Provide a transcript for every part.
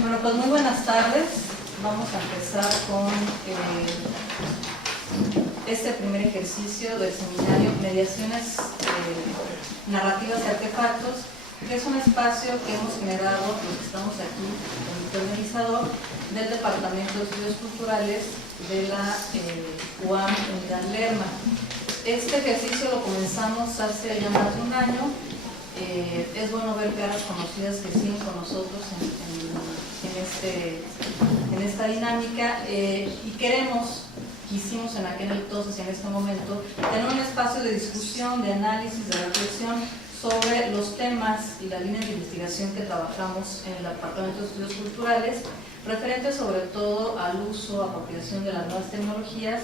Bueno, pues muy buenas tardes. Vamos a empezar con este primer ejercicio del seminario Mediaciones Narrativas y Artefactos, que es un espacio que hemos generado los que estamos aquí, el organizador del Departamento de Estudios Culturales de la UAM Unidad Lerma. Este ejercicio lo comenzamos hace ya más de un año. Es bueno ver caras conocidas que siguen con nosotros en esta dinámica y quisimos en aquel entonces y en este momento tener un espacio de discusión, de análisis, de reflexión sobre los temas y las líneas de investigación que trabajamos en el Departamento de Estudios Culturales, referentes sobre todo al uso, apropiación de las nuevas tecnologías.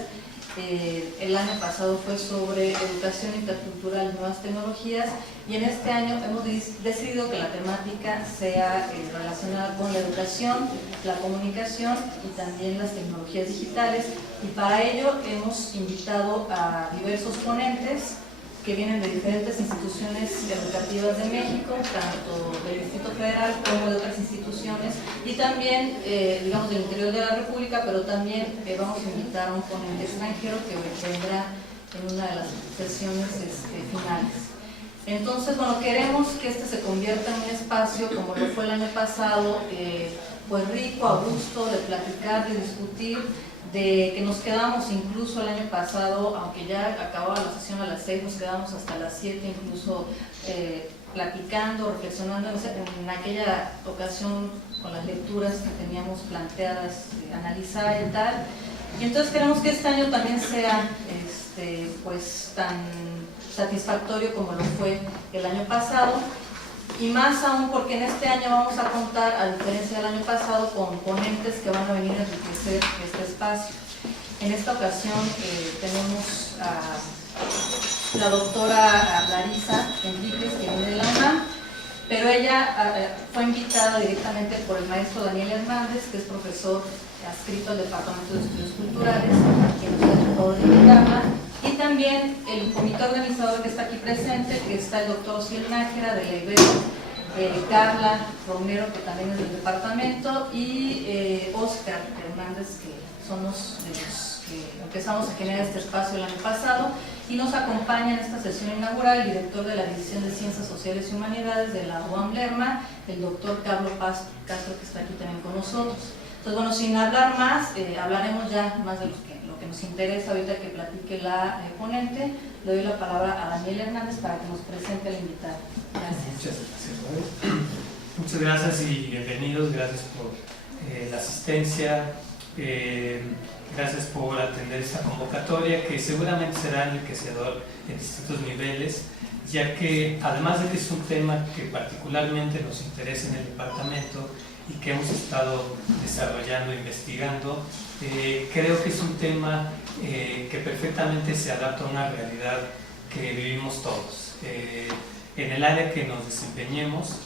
El año pasado fue sobre educación intercultural y nuevas tecnologías, y en este año hemos decidido que la temática sea relacionada con la educación, la comunicación y también las tecnologías digitales, y para ello hemos invitado a diversos ponentes que vienen de diferentes instituciones educativas de México, tanto del Distrito Federal como de otras instituciones, y también, digamos, del interior de la República, pero también vamos a invitar a un ponente extranjero que vendrá en una de las sesiones finales. Entonces, bueno, queremos que este se convierta en un espacio, como lo fue el año pasado, pues rico, a gusto, de platicar, de discutir, de que nos quedamos incluso el año pasado, aunque ya acababa la sesión a las 6, nos quedamos hasta las 7 incluso platicando, reflexionando en aquella ocasión con las lecturas que teníamos planteadas, analizar y tal. Y entonces queremos que este año también sea pues tan satisfactorio como lo fue el año pasado. Y más aún porque en este año vamos a contar, a diferencia del año pasado, con ponentes que van a venir a enriquecer este espacio. En esta ocasión tenemos a la doctora Larisa Enríquez, que viene de la UNAM, pero ella fue invitada directamente por el maestro Daniel Hernández, que es profesor adscrito al Departamento de Estudios Culturales, quien nos ha dejado de invitarla. Y también el comité organizador que está aquí presente, que está el doctor Osiel Nájera de la Ibero, Carla Romero, que también es del departamento, y Oscar Hernández, que somos de los que empezamos a generar este espacio el año pasado, y nos acompaña en esta sesión inaugural el director de la División de Ciencias Sociales y Humanidades de la UAM Lerma, el doctor Carlos Castro, que está aquí también con nosotros. Entonces, bueno, sin hablar más, hablaremos ya más de lo que nos interesa ahorita que platique la ponente. Le doy la palabra a Daniel Hernández para que nos presente al invitado. Gracias. Muchas gracias. Muchas gracias y bienvenidos. Gracias por la asistencia. Gracias por atender esta convocatoria, que seguramente será enriquecedor en distintos niveles, ya que además de que es un tema que particularmente nos interesa en el departamento y que hemos estado desarrollando, investigando, creo que es un tema que perfectamente se adapta a una realidad que vivimos todos. En el área que nos desempeñemos,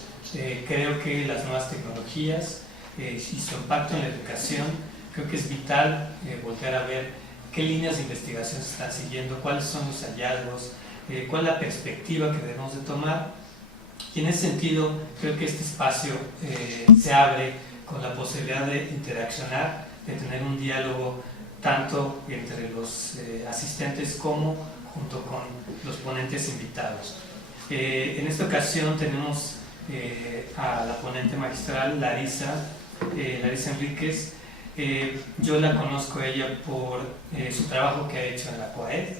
creo que las nuevas tecnologías y su impacto en la educación, creo que es vital volver a ver qué líneas de investigación se están siguiendo, cuáles son los hallazgos, cuál es la perspectiva que debemos de tomar. Y en ese sentido, creo que este espacio se abre con la posibilidad de interaccionar, de tener un diálogo tanto entre los asistentes como junto con los ponentes invitados. En esta ocasión tenemos a la ponente magistral Larisa Enríquez. Yo la conozco a ella por su trabajo que ha hecho en la COAED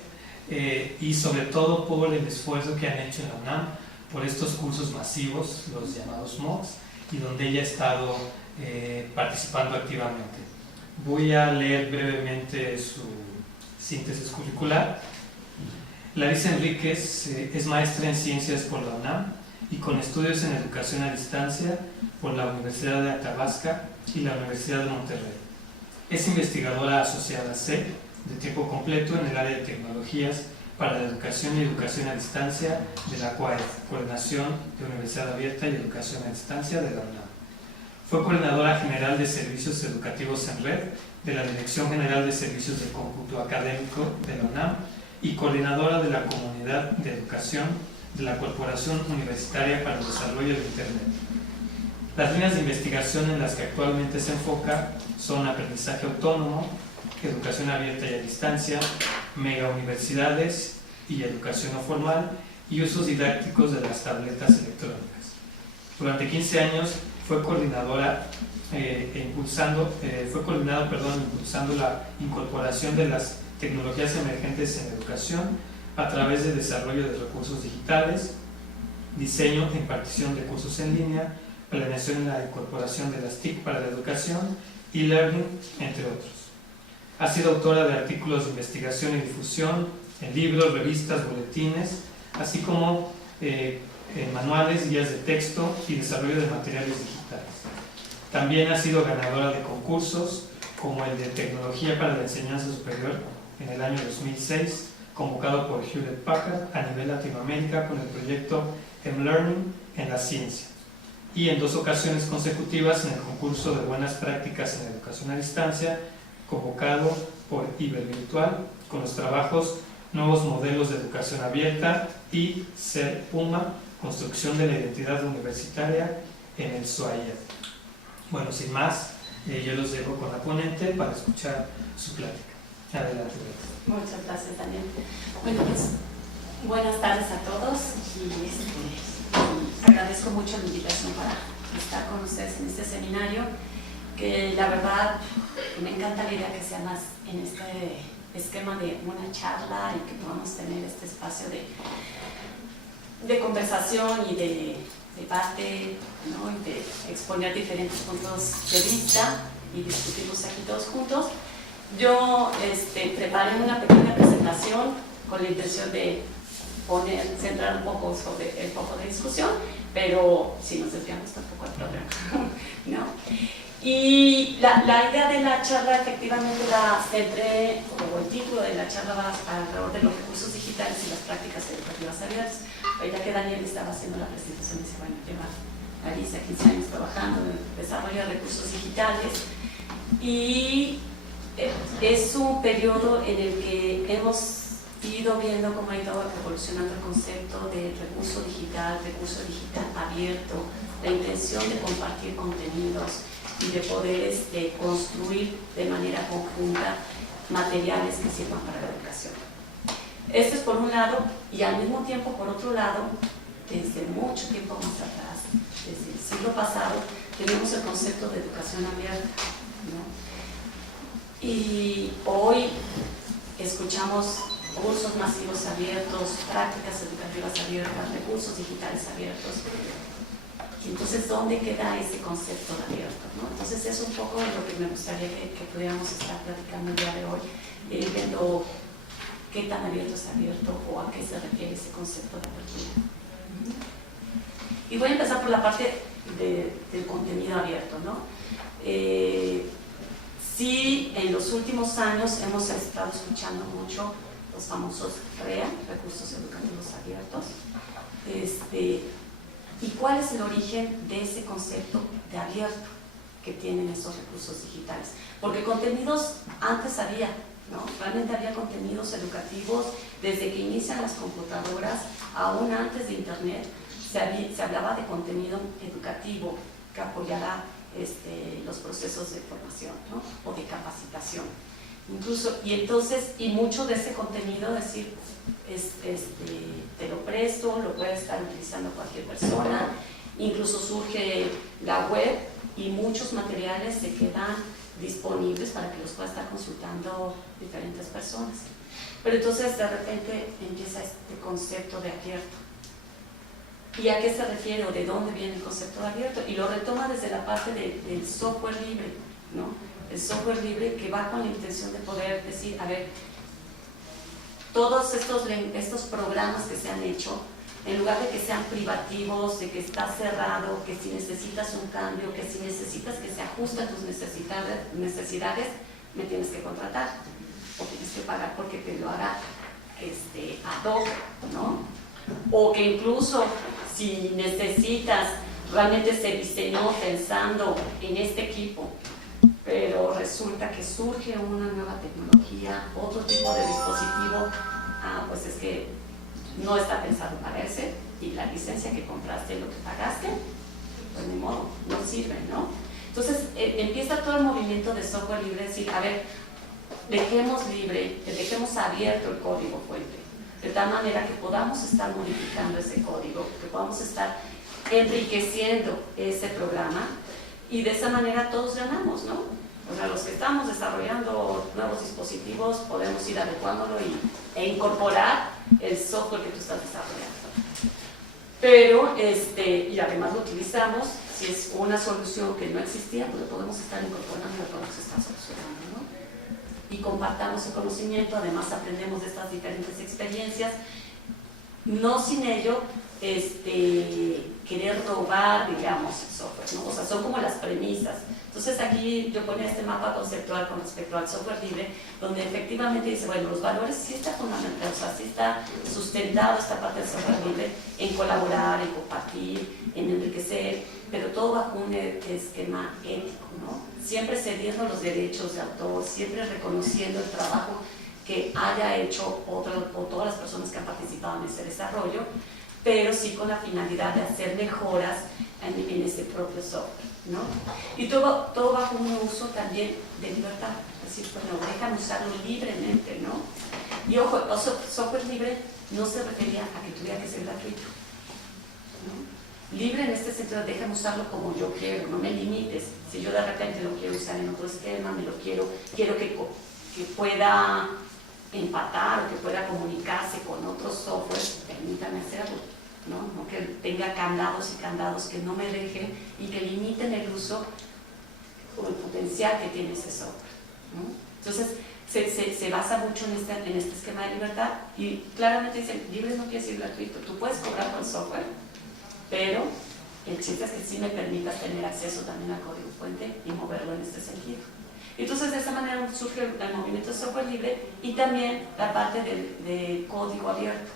y sobre todo por el esfuerzo que han hecho en la UNAM por estos cursos masivos, los llamados MOOCs, y donde ella ha estado participando activamente. Voy a leer brevemente su síntesis curricular. Larisa Enríquez es maestra en Ciencias por la UNAM y con estudios en Educación a Distancia por la Universidad de Athabasca y la Universidad de Monterrey. Es investigadora asociada C de tiempo completo en el área de tecnologías para la educación y educación a distancia de la COAED, Coordinación de Universidad Abierta y Educación a Distancia de la UNAM. Fue coordinadora general de Servicios Educativos en Red de la Dirección General de Servicios de Cómputo Académico de la UNAM y coordinadora de la Comunidad de Educación de la Corporación Universitaria para el Desarrollo de Internet. Las líneas de investigación en las que actualmente se enfoca son aprendizaje autónomo, educación abierta y a distancia, megauniversidades y educación no formal, y usos didácticos de las tabletas electrónicas. Durante 15 años fue coordinadora impulsando la incorporación de las tecnologías emergentes en educación a través de desarrollo de recursos digitales, diseño e impartición de cursos en línea, planeación y la incorporación de las TIC para la educación, e-learning, entre otros. Ha sido autora de artículos de investigación y difusión en libros, revistas, boletines, así como manuales, guías de texto y desarrollo de materiales digitales. También ha sido ganadora de concursos como el de Tecnología para la Enseñanza Superior en el año 2006, convocado por Hewlett Packard a nivel Latinoamérica con el proyecto M-Learning en la ciencia, y en 2 ocasiones consecutivas en el concurso de buenas prácticas en educación a distancia, convocado por Ibervirtual con los trabajos Nuevos modelos de educación abierta y Ser Puma, construcción de la identidad universitaria en el SUAIA. Bueno, sin más, yo los dejo con la ponente para escuchar su plática. Adelante. Muchas gracias, Daniel. Bueno, pues buenas tardes a todos y agradezco mucho la invitación para estar con ustedes en este seminario, que la verdad me encanta la idea que sea más en este esquema de una charla y que podamos tener este espacio de conversación y de debate, ¿no? Y de exponer diferentes puntos de vista y discutirlos aquí todos juntos. Yo preparé una pequeña presentación con la intención de centrar un poco sobre el foco de discusión, pero si nos desviamos tampoco hay problema, ¿no? Y la idea de la charla efectivamente la centré, o el título de la charla va alrededor de los recursos digitales y las prácticas educativas abiertas. Ahorita que Daniel estaba haciendo la presentación, dice, bueno, lleva Alicia 15 años trabajando en el desarrollo de recursos digitales, y es un periodo en el que hemos ido viendo cómo ha ido evolucionando el concepto de recurso digital abierto, la intención de compartir contenidos y de poder construir de manera conjunta materiales que sirvan para la educación. Esto es por un lado, y al mismo tiempo, por otro lado, desde mucho tiempo más atrás, desde el siglo pasado, tenemos el concepto de educación abierta, ¿no? Y hoy escuchamos cursos masivos abiertos, prácticas educativas abiertas, recursos digitales abiertos. Y entonces, ¿dónde queda ese concepto de abierto, ¿no? Entonces, es un poco lo que me gustaría que pudiéramos estar platicando el día de hoy, viendo qué tan abierto es abierto o a qué se refiere ese concepto de apertura. Y voy a empezar por la parte del contenido abierto, ¿no? Sí, en los últimos años hemos estado escuchando mucho los famosos REA, recursos educativos abiertos. ¿Y cuál es el origen de ese concepto de abierto que tienen esos recursos digitales? Porque contenidos antes había, ¿no? Realmente había contenidos educativos desde que inician las computadoras, aún antes de Internet, se hablaba de contenido educativo que apoyara los procesos de formación, ¿no? O de capacitación. Incluso, y mucho de ese contenido, es decir, te lo presto, lo puede estar utilizando cualquier persona, incluso surge la web y muchos materiales se quedan disponibles para que los pueda estar consultando diferentes personas. Pero entonces de repente empieza este concepto de abierto. ¿Y a qué se refiere o de dónde viene el concepto de abierto? Y lo retoma desde la parte del software libre, ¿no? El software libre que va con la intención de poder decir, a ver, todos estos programas que se han hecho, en lugar de que sean privativos, de que está cerrado, que si necesitas un cambio, que si necesitas que se ajuste a tus necesidades, me tienes que contratar o tienes que pagar porque te lo haga ad hoc, ¿no? O que incluso si necesitas, realmente se diseñó pensando en este equipo, pero resulta que surge una nueva tecnología, otro tipo de dispositivo, pues es que no está pensado para ese, y la licencia que compraste, lo que pagaste, pues ni modo, no sirven, ¿no? Entonces empieza todo el movimiento de software libre, decir, a ver, dejemos libre, dejemos abierto el código fuente, de tal manera que podamos estar modificando ese código, que podamos estar enriqueciendo ese programa y de esa manera todos ganamos, ¿no? O sea, los que estamos desarrollando nuevos dispositivos podemos ir adecuándolo e incorporar el software que tú estás desarrollando. Pero, y además lo utilizamos, si es una solución que no existía, pues lo podemos estar incorporando y lo podemos estar solucionando, ¿no? Y compartamos el conocimiento, además aprendemos de estas diferentes experiencias, no sin ello querer robar, digamos, el software, ¿no? O sea, son como las premisas. Entonces aquí yo ponía este mapa conceptual con respecto al software libre, donde efectivamente dice, bueno, los valores sí está fundamental, o sea, sí está sustentado esta parte del software libre en colaborar, en compartir, en enriquecer, pero todo bajo un esquema ético, ¿no? Siempre cediendo los derechos de autor, siempre reconociendo el trabajo que haya hecho o todas las personas que han participado en ese desarrollo, pero sí con la finalidad de hacer mejoras en ese propio software, ¿no? Y todo bajo un uso también de libertad, es decir, bueno, dejan usarlo libremente, ¿no? Y ojo, software libre no se refería a que tuviera que ser gratuito, ¿no? Libre en este sentido, dejan usarlo como yo quiero, no me limites. Si yo de repente lo quiero usar en otro esquema, quiero que pueda empatar o que pueda comunicarse con otros softwares, permítame hacerlo, ¿no? Que tenga candados y candados que no me dejen y que limiten el uso o el potencial que tiene ese software, ¿no? Entonces se basa mucho en este esquema de libertad y claramente dicen, libre no quiere decir gratuito, tú puedes cobrar por el software, pero el chiste es que sí me permitas tener acceso también al código fuente y moverlo en este sentido. Entonces de esa manera surge el movimiento de software libre y también la parte de código abierto,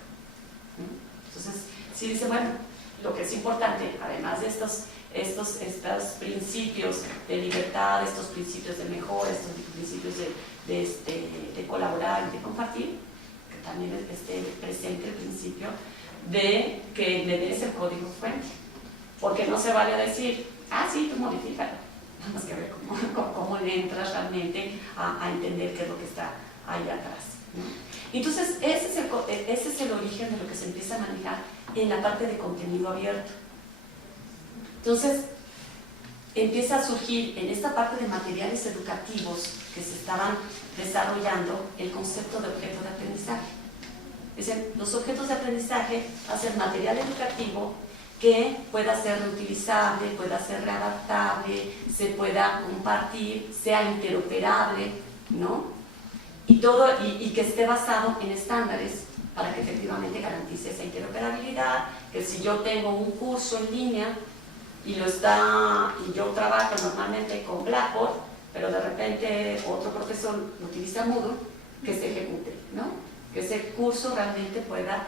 ¿no? Entonces sí dice, bueno, lo que es importante, además de estos principios de libertad, estos principios de mejora, estos principios de colaborar y de compartir, que también esté presente el principio de que le des el código fuente, porque no se vale decir, sí, tú modifícalo, nada más que ver cómo le entras realmente a entender qué es lo que está ahí atrás, ¿no? Entonces ese es el origen de lo que se empieza a manejar en la parte de contenido abierto. Entonces empieza a surgir en esta parte de materiales educativos que se estaban desarrollando el concepto de objeto de aprendizaje. Es decir, los objetos de aprendizaje hacen material educativo que pueda ser reutilizable, pueda ser readaptable, se pueda compartir, sea interoperable, ¿no? Y que esté basado en estándares para que efectivamente garantice esa interoperabilidad, que si yo tengo un curso en línea y yo trabajo normalmente con Blackboard, pero de repente otro profesor utiliza Moodle, que se ejecute, ¿no? Que ese curso realmente pueda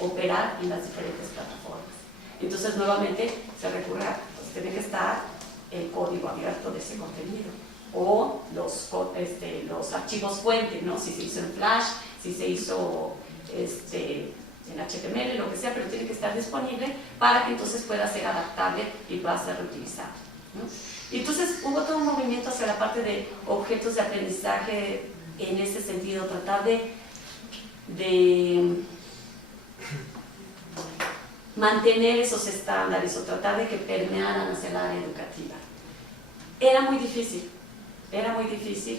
operar en las diferentes plataformas. Entonces nuevamente se recurre a, pues, tiene que estar el código abierto de ese contenido o los archivos fuente, ¿no? Si se hizo en Flash, si se hizo en HTML, lo que sea, pero tiene que estar disponible para que entonces pueda ser adaptable y pueda ser reutilizado, ¿no? Y entonces hubo todo un movimiento hacia la parte de objetos de aprendizaje en ese sentido, tratar de mantener esos estándares o tratar de que permearan hacia el área educativa. Era muy difícil,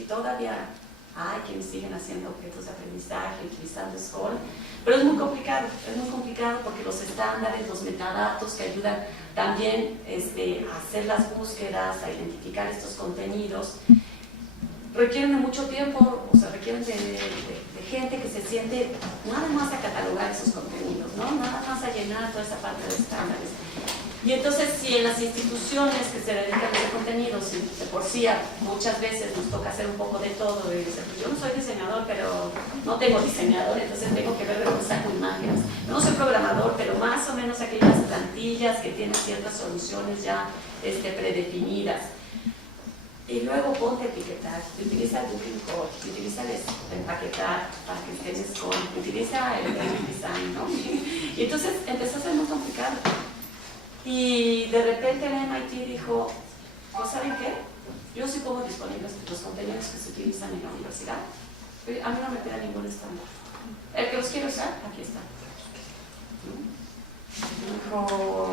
todavía hay quienes siguen haciendo objetos de aprendizaje, utilizando Scholl, pero es muy complicado porque los estándares, los metadatos que ayudan también a hacer las búsquedas, a identificar estos contenidos, requieren de mucho tiempo, o sea, requieren de gente que se siente nada más a catalogar esos contenidos, ¿no? Nada más a llenar toda esa parte de estándares. Y entonces, si en las instituciones que se dedican a ese contenido, si de por sí muchas veces nos toca hacer un poco de todo, y decir, pues yo no soy diseñador, pero no tengo diseñador, entonces tengo que ver de dónde saco imágenes. No soy programador, pero más o menos aquellas plantillas que tienen ciertas soluciones ya predefinidas. Y luego ponte a etiquetar, utiliza el booking code, utiliza el empaquetar para que estés con, utiliza el design, ¿no? Y entonces empezó a ser muy complicado. Y de repente el MIT dijo, pues ¿saben qué? Yo sí pongo disponibles los contenidos que se utilizan en la universidad. A mí no me queda ningún estándar. El que los quiero usar, aquí está. Dijo,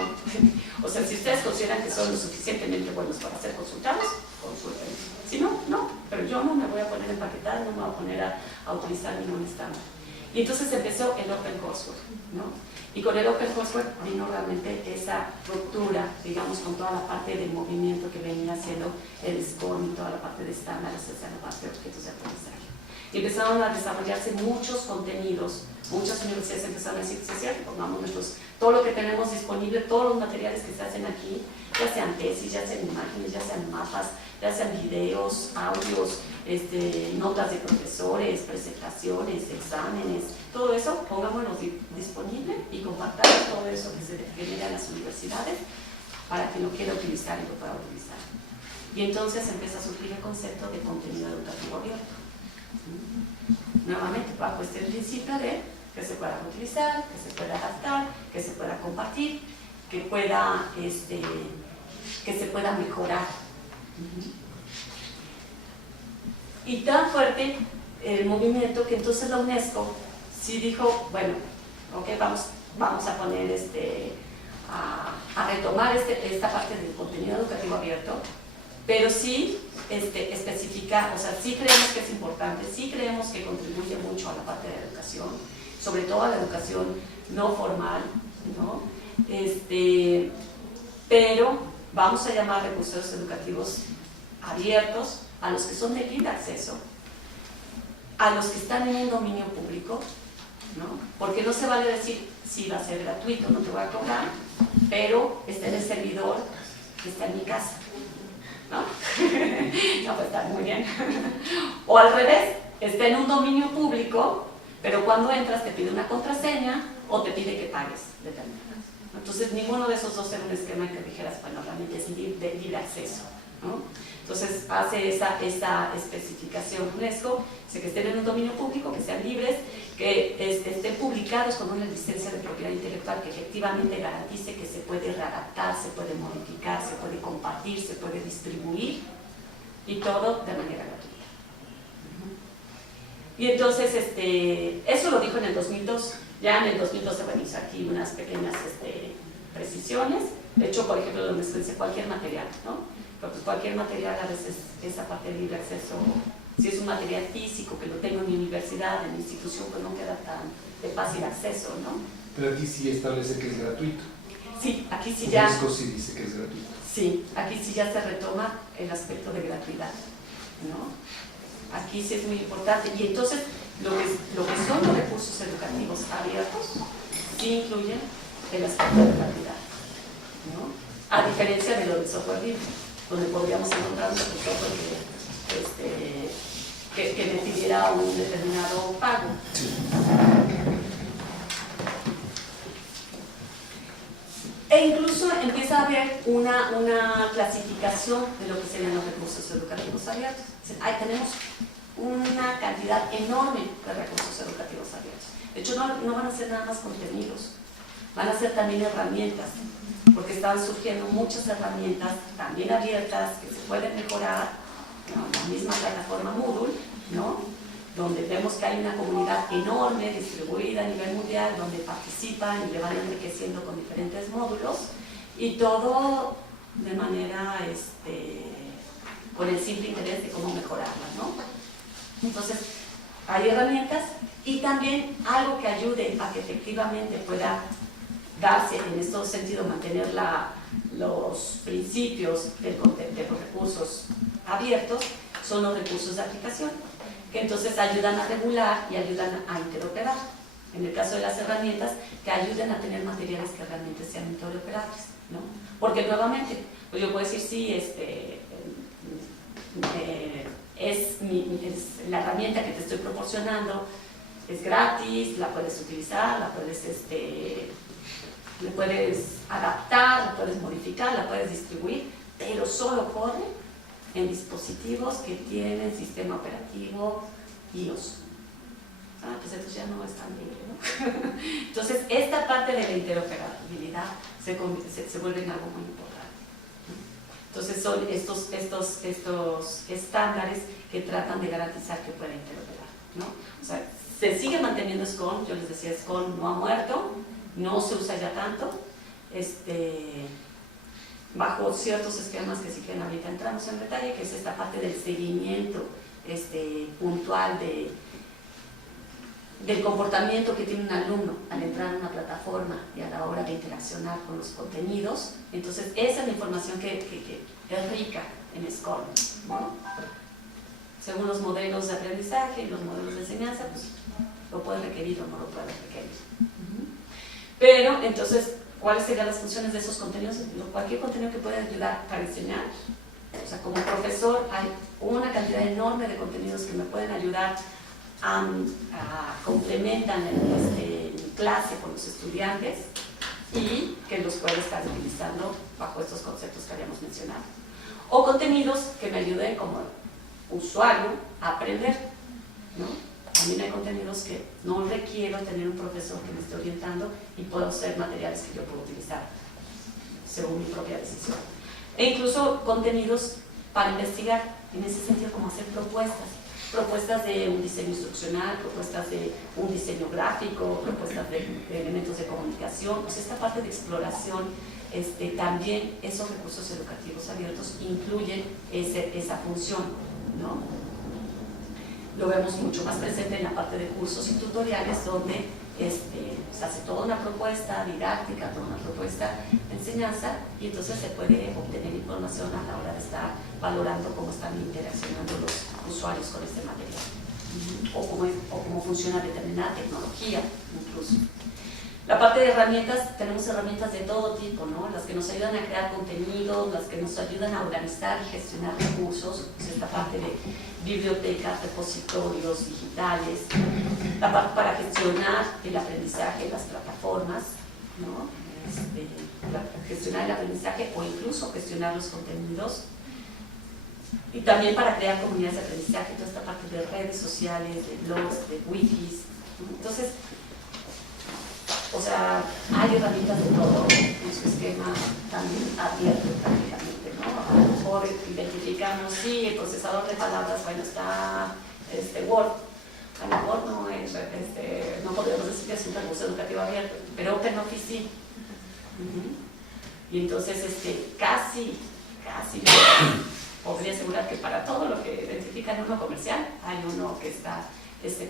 o sea, si ustedes consideran que son lo suficientemente buenos para ser consultados, consulten. Si no, no, pero yo no me voy a poner a empaquetar, no me voy a poner a utilizar ningún estándar. Y entonces empezó el Open Courseware, ¿no? Y con el Open Courseware vino realmente esa ruptura, digamos, con toda la parte del movimiento que venía haciendo el SCORM y toda la parte de estándares, hacia la parte de objetos de aprendizaje. Y empezaron a desarrollarse muchos contenidos, muchas universidades empezaron a decir, sí, es cierto, pongamos todo lo que tenemos disponible, todos los materiales que se hacen aquí, ya sean tesis, ya sean imágenes, ya sean mapas, ya sean videos, audios, notas de profesores, presentaciones, exámenes, todo eso, pongámoslo disponible y compartamos todo eso que se genera en las universidades para quien lo quiera utilizar y lo pueda utilizar. Y entonces empieza a surgir el concepto de contenido educativo abierto. Nuevamente, bajo este principio de que se pueda utilizar, que se pueda adaptar, que se pueda compartir, que se pueda mejorar. Y tan fuerte el movimiento que entonces la UNESCO sí dijo, bueno, ok, vamos a poner a retomar esta parte del contenido educativo abierto, pero sí especifica, o sea, sí creemos que es importante, sí creemos que contribuye mucho a la parte de la educación, sobre todo a la educación no formal, ¿no? Pero vamos a llamar recursos educativos abiertos a los que son de libre acceso, a los que están en un dominio público, ¿no? Porque no se vale decir, sí, va a ser gratuito, no te voy a cobrar, pero está en el servidor que está en mi casa, ¿no? No, pues está muy bien. O al revés, está en un dominio público, pero cuando entras te pide una contraseña o te pide que pagues determinado. Entonces, ninguno de esos dos era un esquema que dijeras, bueno, realmente es de libre acceso, ¿no? Entonces, hace esa especificación UNESCO, dice que estén en un dominio público, que sean libres, que estén publicados con una licencia de propiedad intelectual que efectivamente garantice que se puede readaptar, se puede modificar, se puede compartir, se puede distribuir, y todo de manera gratuita. Y entonces, eso lo dijo en el 2002. Ya en el 2012, bueno, hizo aquí unas pequeñas precisiones. De hecho, por ejemplo, donde se dice cualquier material, ¿no? Pero pues cualquier material, a veces esa parte de libre acceso, si es un material físico que lo tengo en mi universidad, en mi institución, pues no queda tan de fácil acceso, ¿no? Pero aquí sí establece que es gratuito. Sí, aquí sí ya. UNESCO sí dice que es gratuito. Sí, aquí sí ya se retoma el aspecto de gratuidad, ¿no? Aquí sí es muy importante. Y entonces, lo que son los recursos educativos abiertos, sí incluyen el aspecto de gratuidad, ¿no? A diferencia de lo del software libre, donde podríamos encontrar un software que me pidiera un determinado pago. Sí. E incluso empieza a haber una clasificación de lo que serían los recursos educativos abiertos. Ahí tenemos una cantidad enorme de recursos educativos abiertos. De hecho, no van a ser nada más contenidos, van a ser también herramientas, porque están surgiendo muchas herramientas también abiertas que se pueden mejorar, ¿no? La misma plataforma Moodle, ¿no? Donde vemos que hay una comunidad enorme distribuida a nivel mundial, donde participan y le van enriqueciendo con diferentes módulos, y todo de manera con el simple interés de cómo mejorarla, ¿no? Entonces, hay herramientas y también algo que ayude a que efectivamente pueda darse en este sentido, mantener los principios de los recursos abiertos, son los recursos de aplicación, que entonces ayudan a regular y ayudan a interoperar. En el caso de las herramientas, que ayuden a tener materiales que realmente sean interoperables, ¿no? Porque nuevamente, pues yo puedo decir, sí, es la herramienta que te estoy proporcionando, es gratis, la puedes utilizar, la puedes le puedes adaptar, la puedes modificar, la puedes distribuir, pero solo corre en dispositivos que tienen sistema operativo iOS. pues entonces ya no es tan libre, ¿no? Entonces, esta parte de la interoperabilidad se vuelve en algo muy importante. Entonces, son estos estándares que tratan de garantizar que pueda interoperar, ¿no? O sea, se sigue manteniendo SCORM, yo les decía, SCORM no ha muerto, no se usa ya tanto, bajo ciertos esquemas que si quieren ahorita entramos en detalle, que es esta parte del seguimiento puntual del comportamiento que tiene un alumno al entrar en una plataforma y a la hora de interaccionar con los contenidos. Entonces, esa es la información que es rica en SCORM, ¿no? Según los modelos de aprendizaje y los modelos de enseñanza, pues lo puede requerir o no lo puede requerir. Pero, entonces, ¿cuáles serían las funciones de esos contenidos? Cualquier contenido que pueda ayudar para enseñar. O sea, como profesor hay una cantidad enorme de contenidos que me pueden ayudar a complementan en clase con los estudiantes y que los puedo estar utilizando bajo estos conceptos que habíamos mencionado. O contenidos que me ayuden como usuario a aprender, ¿no? También hay contenidos que no requiero tener un profesor que me esté orientando y puedo ser materiales que yo puedo utilizar según mi propia decisión. E incluso contenidos para investigar, en ese sentido como hacer propuestas de un diseño instruccional, propuestas de un diseño gráfico, propuestas de elementos de comunicación. Pues esta parte de exploración, también esos recursos educativos abiertos incluyen esa función, ¿no? Lo vemos mucho más presente en la parte de cursos y tutoriales, donde se hace toda una propuesta didáctica, toda una propuesta de enseñanza, y entonces se puede obtener información a la hora de estar valorando cómo están interaccionando los usuarios con este material, o cómo funciona determinada tecnología incluso. La parte de herramientas, tenemos herramientas de todo tipo, ¿no? Las que nos ayudan a crear contenidos, las que nos ayudan a organizar y gestionar recursos, pues esta parte de bibliotecas, repositorios digitales, la parte para gestionar el aprendizaje, las plataformas, ¿no? Gestionar el aprendizaje o incluso gestionar los contenidos, y también para crear comunidades de aprendizaje, toda esta parte de redes sociales, de blogs, de wikis. Entonces, o sea, hay herramientas de todo en su esquema también abierto prácticamente, ¿no? A lo mejor identificamos, sí, el procesador de palabras, bueno, está Word. A lo mejor no es, no podemos decir que es un recurso educativo abierto, pero OpenOffice sí. Y entonces, casi podría asegurar que para todo lo que identifica en uno comercial, hay uno que está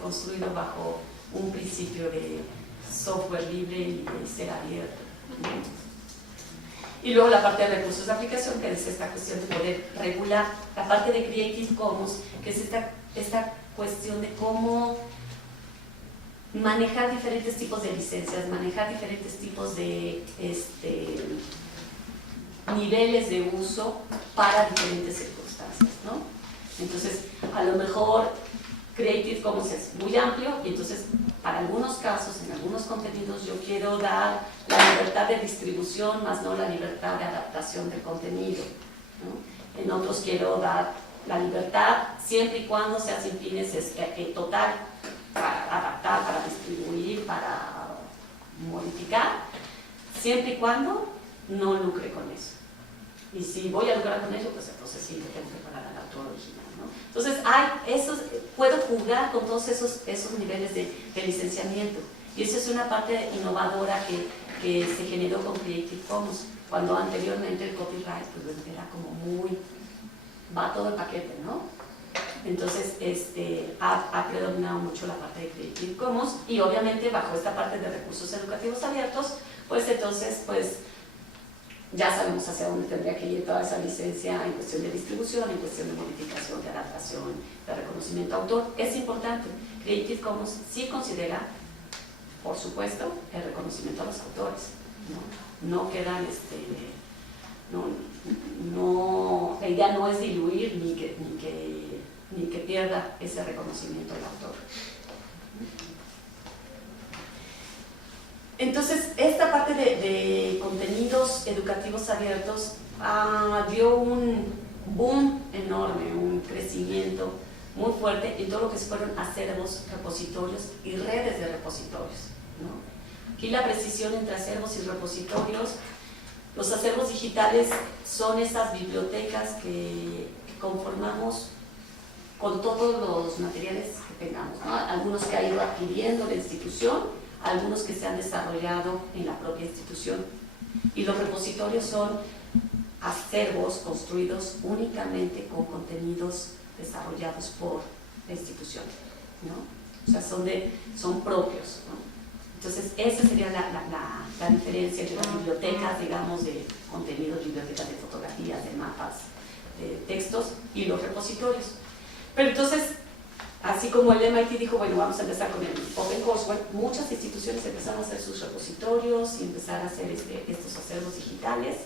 construido bajo un principio de software libre y de ser abierto. Y luego la parte de recursos de aplicación, que es esta cuestión de poder regular. La parte de Creative Commons, que es esta cuestión de cómo manejar diferentes tipos de licencias, manejar diferentes tipos de niveles de uso para diferentes circunstancias, ¿no? Entonces, a lo mejor Creative Commons es muy amplio y entonces para algunos casos, en algunos contenidos, yo quiero dar la libertad de distribución, más no la libertad de adaptación del contenido, ¿no? En otros quiero dar la libertad siempre y cuando sea sin fines total, para adaptar, para distribuir, para modificar, siempre y cuando no lucre con eso. Y si voy a lucrar con ello, pues entonces sí, le tengo que pagar al autor original, ¿no? Entonces, puedo jugar con todos esos niveles de licenciamiento. Y esa es una parte innovadora que se generó con Creative Commons, cuando anteriormente el copyright pues, era como muy, va todo el paquete, ¿no? Entonces, ha predominado mucho la parte de Creative Commons, y obviamente bajo esta parte de recursos educativos abiertos, pues entonces, pues ya sabemos hacia dónde tendría que ir toda esa licencia en cuestión de distribución, en cuestión de modificación, de adaptación, de reconocimiento autor. Es importante. Creative Commons sí considera, por supuesto, el reconocimiento a los autores, ¿no? No quedan, la idea no es diluir ni que pierda ese reconocimiento al autor. Entonces, esta parte de contenidos educativos abiertos dio un boom enorme, un crecimiento muy fuerte en todo lo que fueron acervos, repositorios y redes de repositorios, ¿no? Aquí la precisión entre acervos y repositorios, los acervos digitales son esas bibliotecas que conformamos con todos los materiales que tengamos, ¿no? Algunos que ha ido adquiriendo la institución, algunos que se han desarrollado en la propia institución. Y los repositorios son acervos construidos únicamente con contenidos desarrollados por la institución, ¿no? O sea, son propios, ¿no? Entonces, esa sería la diferencia entre las bibliotecas, digamos, de contenidos, bibliotecas de fotografías, de mapas, de textos, y los repositorios. Pero entonces, así como el MIT dijo, bueno, vamos a empezar con el OpenCourseware, muchas instituciones empezaron a hacer sus repositorios y empezar a hacer estos acervos digitales.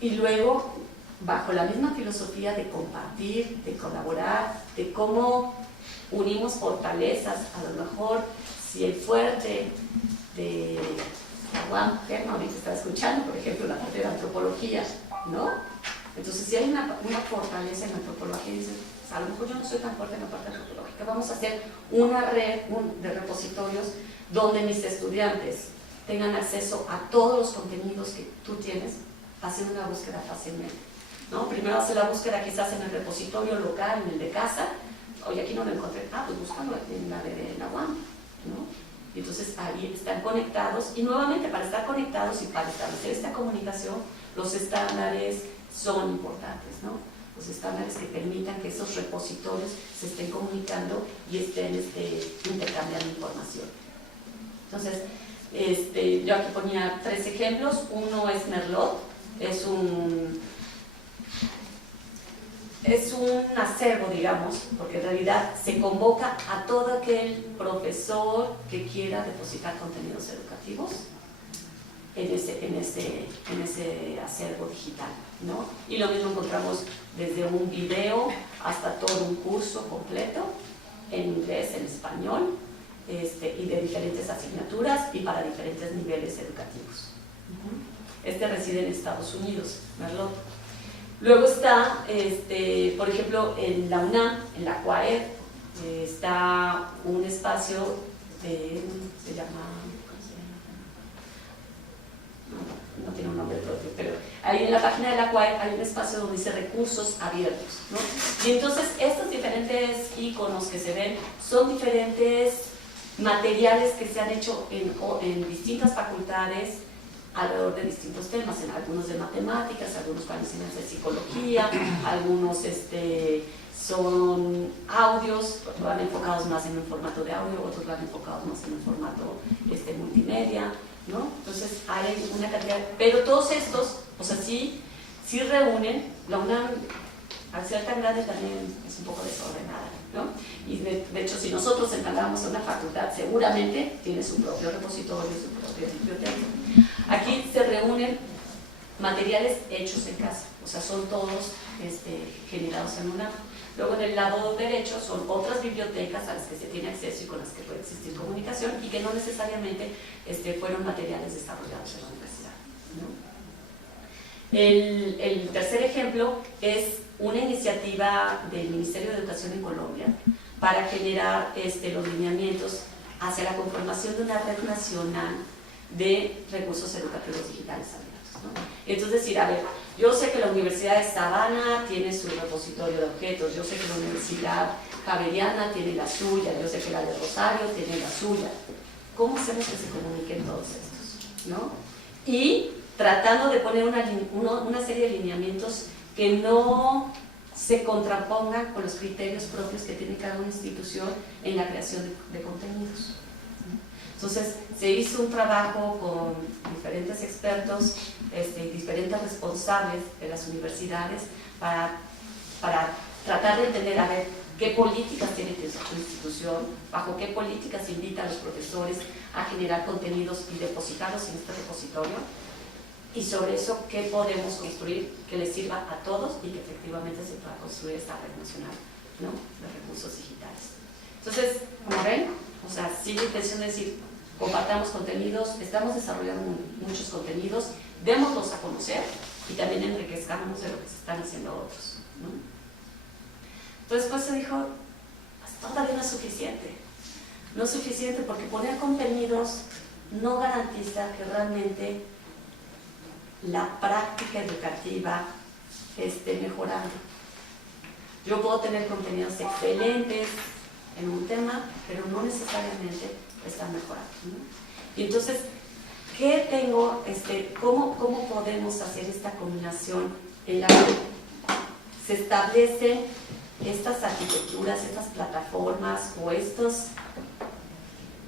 Y luego, bajo la misma filosofía de compartir, de colaborar, de cómo unimos fortalezas, a lo mejor si el fuerte de la UAM, que ahorita está escuchando, por ejemplo, la parte de antropología, ¿no? Entonces, si hay una fortaleza en antropología, dicen, a lo mejor yo no soy tan fuerte en la parte antropológica, vamos a hacer una red de repositorios donde mis estudiantes tengan acceso a todos los contenidos que tú tienes, haciendo una búsqueda fácilmente, ¿no? Primero hace la búsqueda quizás en el repositorio local, en el de casa. Oye, aquí no lo encontré, pues búscalo en la de la UAM, ¿no? Y entonces ahí están conectados, y nuevamente para estar conectados y para establecer esta comunicación, los estándares son importantes, ¿no? Los estándares que permitan que esos repositorios se estén comunicando y estén intercambiando información. Entonces, yo aquí ponía 3 ejemplos. Uno es Merlot, es un acervo, digamos, porque en realidad se convoca a todo aquel profesor que quiera depositar contenidos educativos en ese acervo digital, ¿no? Y lo mismo encontramos desde un video hasta todo un curso completo en inglés, en español, y de diferentes asignaturas y para diferentes niveles educativos. Reside en Estados Unidos, Merlot. Luego está, por ejemplo, en la UNAM, en la CUAED, está un espacio se llama, no tiene un nombre propio, pero ahí en la página de la CUAED hay un espacio donde dice recursos abiertos, ¿no? Y entonces estos diferentes iconos que se ven son diferentes materiales que se han hecho en distintas facultades alrededor de distintos temas, en algunos de matemáticas, algunos para enseñanza de psicología, algunos son audios, van enfocados más en un formato de audio, otros van enfocados más en un formato multimedia, ¿no? Entonces hay una cantidad, pero todos estos, o sea, sí reúnen. La UNAM, al ser tan grande, también es un poco desordenada, ¿no? Y de hecho, si nosotros entramos a una facultad, seguramente tiene su propio repositorio, su propia biblioteca. Aquí se reúnen materiales hechos en casa, o sea, son todos generados en UNAM. Luego, en el lado derecho, son otras bibliotecas a las que se tiene acceso y con las que puede existir comunicación y que no necesariamente fueron materiales desarrollados en la universidad, ¿no? El tercer ejemplo es una iniciativa del Ministerio de Educación en Colombia para generar los lineamientos hacia la conformación de una red nacional de recursos educativos digitales abiertos, ¿no? Entonces, decir, a ver, yo sé que la Universidad de Sabana tiene su repositorio de objetos, yo sé que la Universidad Javeriana tiene la suya, yo sé que la de Rosario tiene la suya. ¿Cómo hacemos que se comuniquen todos estos, ¿no? Y tratando de poner una serie de lineamientos que no se contrapongan con los criterios propios que tiene cada una institución en la creación de contenidos. Entonces, se hizo un trabajo con diferentes expertos, diferentes responsables de las universidades para tratar de entender, a ver, qué políticas tiene su institución, bajo qué políticas invita a los profesores a generar contenidos y depositarlos en este repositorio, y sobre eso, qué podemos construir que les sirva a todos y que efectivamente se pueda construir esta red nacional, ¿no?, de recursos digitales. Entonces, como ven, o sea, sí la intención de decir, compartamos contenidos, estamos desarrollando muchos contenidos, démoslos a conocer y también enriquezcamos de lo que se están haciendo otros, ¿no? Entonces pues se dijo, pues, todavía no es suficiente. No es suficiente porque poner contenidos no garantiza que realmente la práctica educativa esté mejorando. Yo puedo tener contenidos excelentes en un tema, pero no necesariamente están mejorando, ¿no? Y entonces, ¿qué tengo? ¿Cómo podemos hacer esta combinación en la que se establecen estas arquitecturas, estas plataformas o estos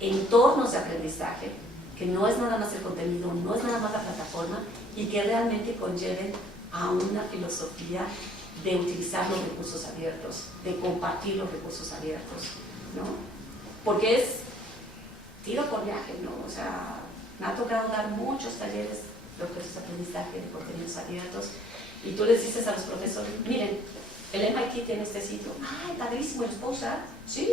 entornos de aprendizaje, que no es nada más el contenido, no es nada más la plataforma, y que realmente conlleven a una filosofía de utilizar los recursos abiertos, de compartir los recursos abiertos, ¿no? Porque es tiro por viaje, ¿no? O sea, me ha tocado dar muchos talleres de objetos de aprendizaje, de contenidos abiertos, y tú les dices a los profesores, miren, el MIT tiene este sitio, ¡ay, padrísimo, los puedo usar! Sí.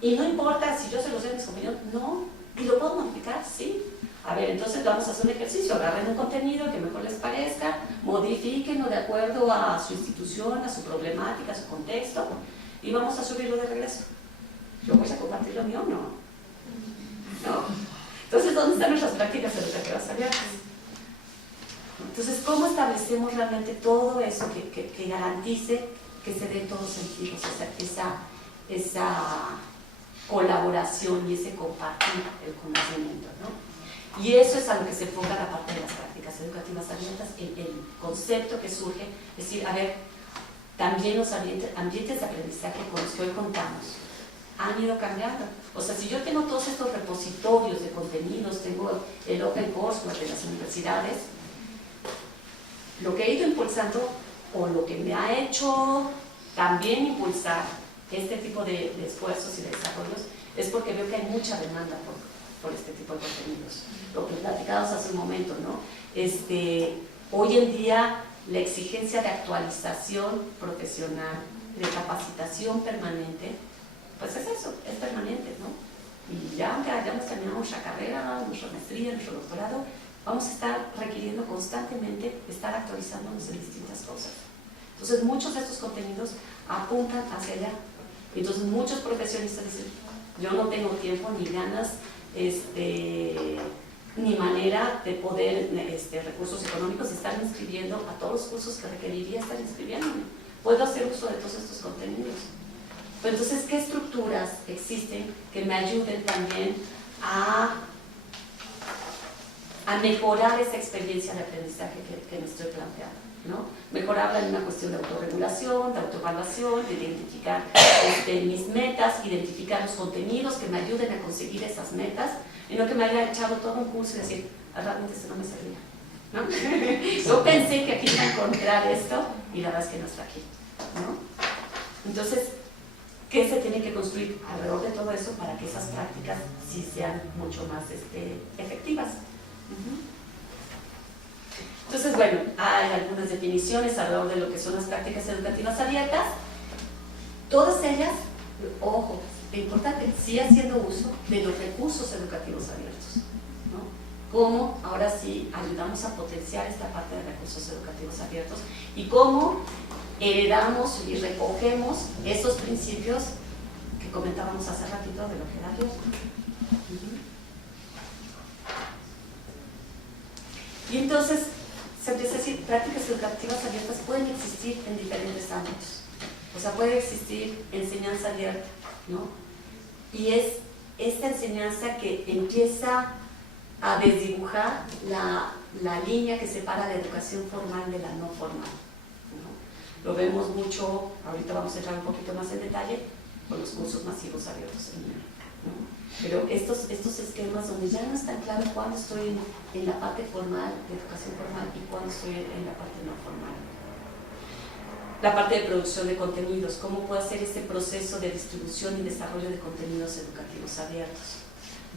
Y no importa si yo se los doy en mis compañeros, no. ¿Y lo puedo modificar? Sí. A ver, entonces vamos a hacer un ejercicio, agarren un contenido que mejor les parezca, modifíquenlo de acuerdo a su institución, a su problemática, a su contexto, y vamos a subirlo de regreso. ¿Yo voy a compartir lo mío? No. No. Entonces, ¿dónde están nuestras prácticas educativas abiertas? Entonces, ¿cómo establecemos realmente todo eso que garantice que se dé en todos sentidos, esa colaboración y ese compartir el conocimiento, ¿no? Y eso es a lo que se enfoca la parte de las prácticas educativas abiertas, el concepto que surge, es decir, a ver, también los ambientes de aprendizaje con los que hoy contamos han ido cambiando. O sea, si yo tengo todos estos repositorios de contenidos, tengo el Open Courseware de las universidades, lo que he ido impulsando, o lo que me ha hecho también impulsar este tipo de esfuerzos y de desarrollos, es porque veo que hay mucha demanda por este tipo de contenidos. Lo que platicábamos hace un momento, ¿no? Hoy en día la exigencia de actualización profesional, de capacitación permanente, pues es eso, es permanente, ¿no? Y ya aunque hayamos terminado nuestra carrera, nuestra maestría, nuestro doctorado, vamos a estar requiriendo constantemente estar actualizándonos en distintas cosas. Entonces muchos de estos contenidos apuntan hacia allá. Entonces muchos profesionistas dicen, yo no tengo tiempo ni ganas, ni manera de poder, recursos económicos, de estar inscribiendo a todos los cursos que requeriría estar inscribiéndome. Puedo hacer uso de todos estos contenidos. Pero entonces, ¿qué estructuras existen que me ayuden también a mejorar esa experiencia de aprendizaje que me estoy planteando, ¿no? Mejorarla en una cuestión de autorregulación, de autoevaluación, de identificar mis metas, identificar los contenidos que me ayuden a conseguir esas metas, y no que me haya echado todo un curso y decir, realmente esto no me servía, ¿no? Yo pensé que aquí iba a encontrar esto y la verdad es que no está aquí, ¿no? Entonces, ¿qué se tiene que construir alrededor de todo eso para que esas prácticas sí sean mucho más efectivas? Entonces, bueno, hay algunas definiciones alrededor de lo que son las prácticas educativas abiertas. Todas ellas, ojo, es importante, sí haciendo uso de los recursos educativos abiertos, ¿no? Cómo ahora sí ayudamos a potenciar esta parte de recursos educativos abiertos y cómo heredamos y recogemos esos principios que comentábamos hace ratito de lo que era abierto. Y entonces se empieza a decir, prácticas educativas abiertas pueden existir en diferentes ámbitos. O sea, puede existir enseñanza abierta, ¿no? Y es esta enseñanza que empieza a desdibujar la línea que separa la educación formal de la no formal, ¿no? Lo vemos mucho, ahorita vamos a entrar un poquito más en detalle, con los cursos masivos abiertos en línea, ¿no? Pero estos esquemas donde ya no es tan claro cuándo estoy en la parte formal, de educación formal, y cuándo estoy en la parte no formal. La parte de producción de contenidos, cómo puedo hacer este proceso de distribución y desarrollo de contenidos educativos abiertos,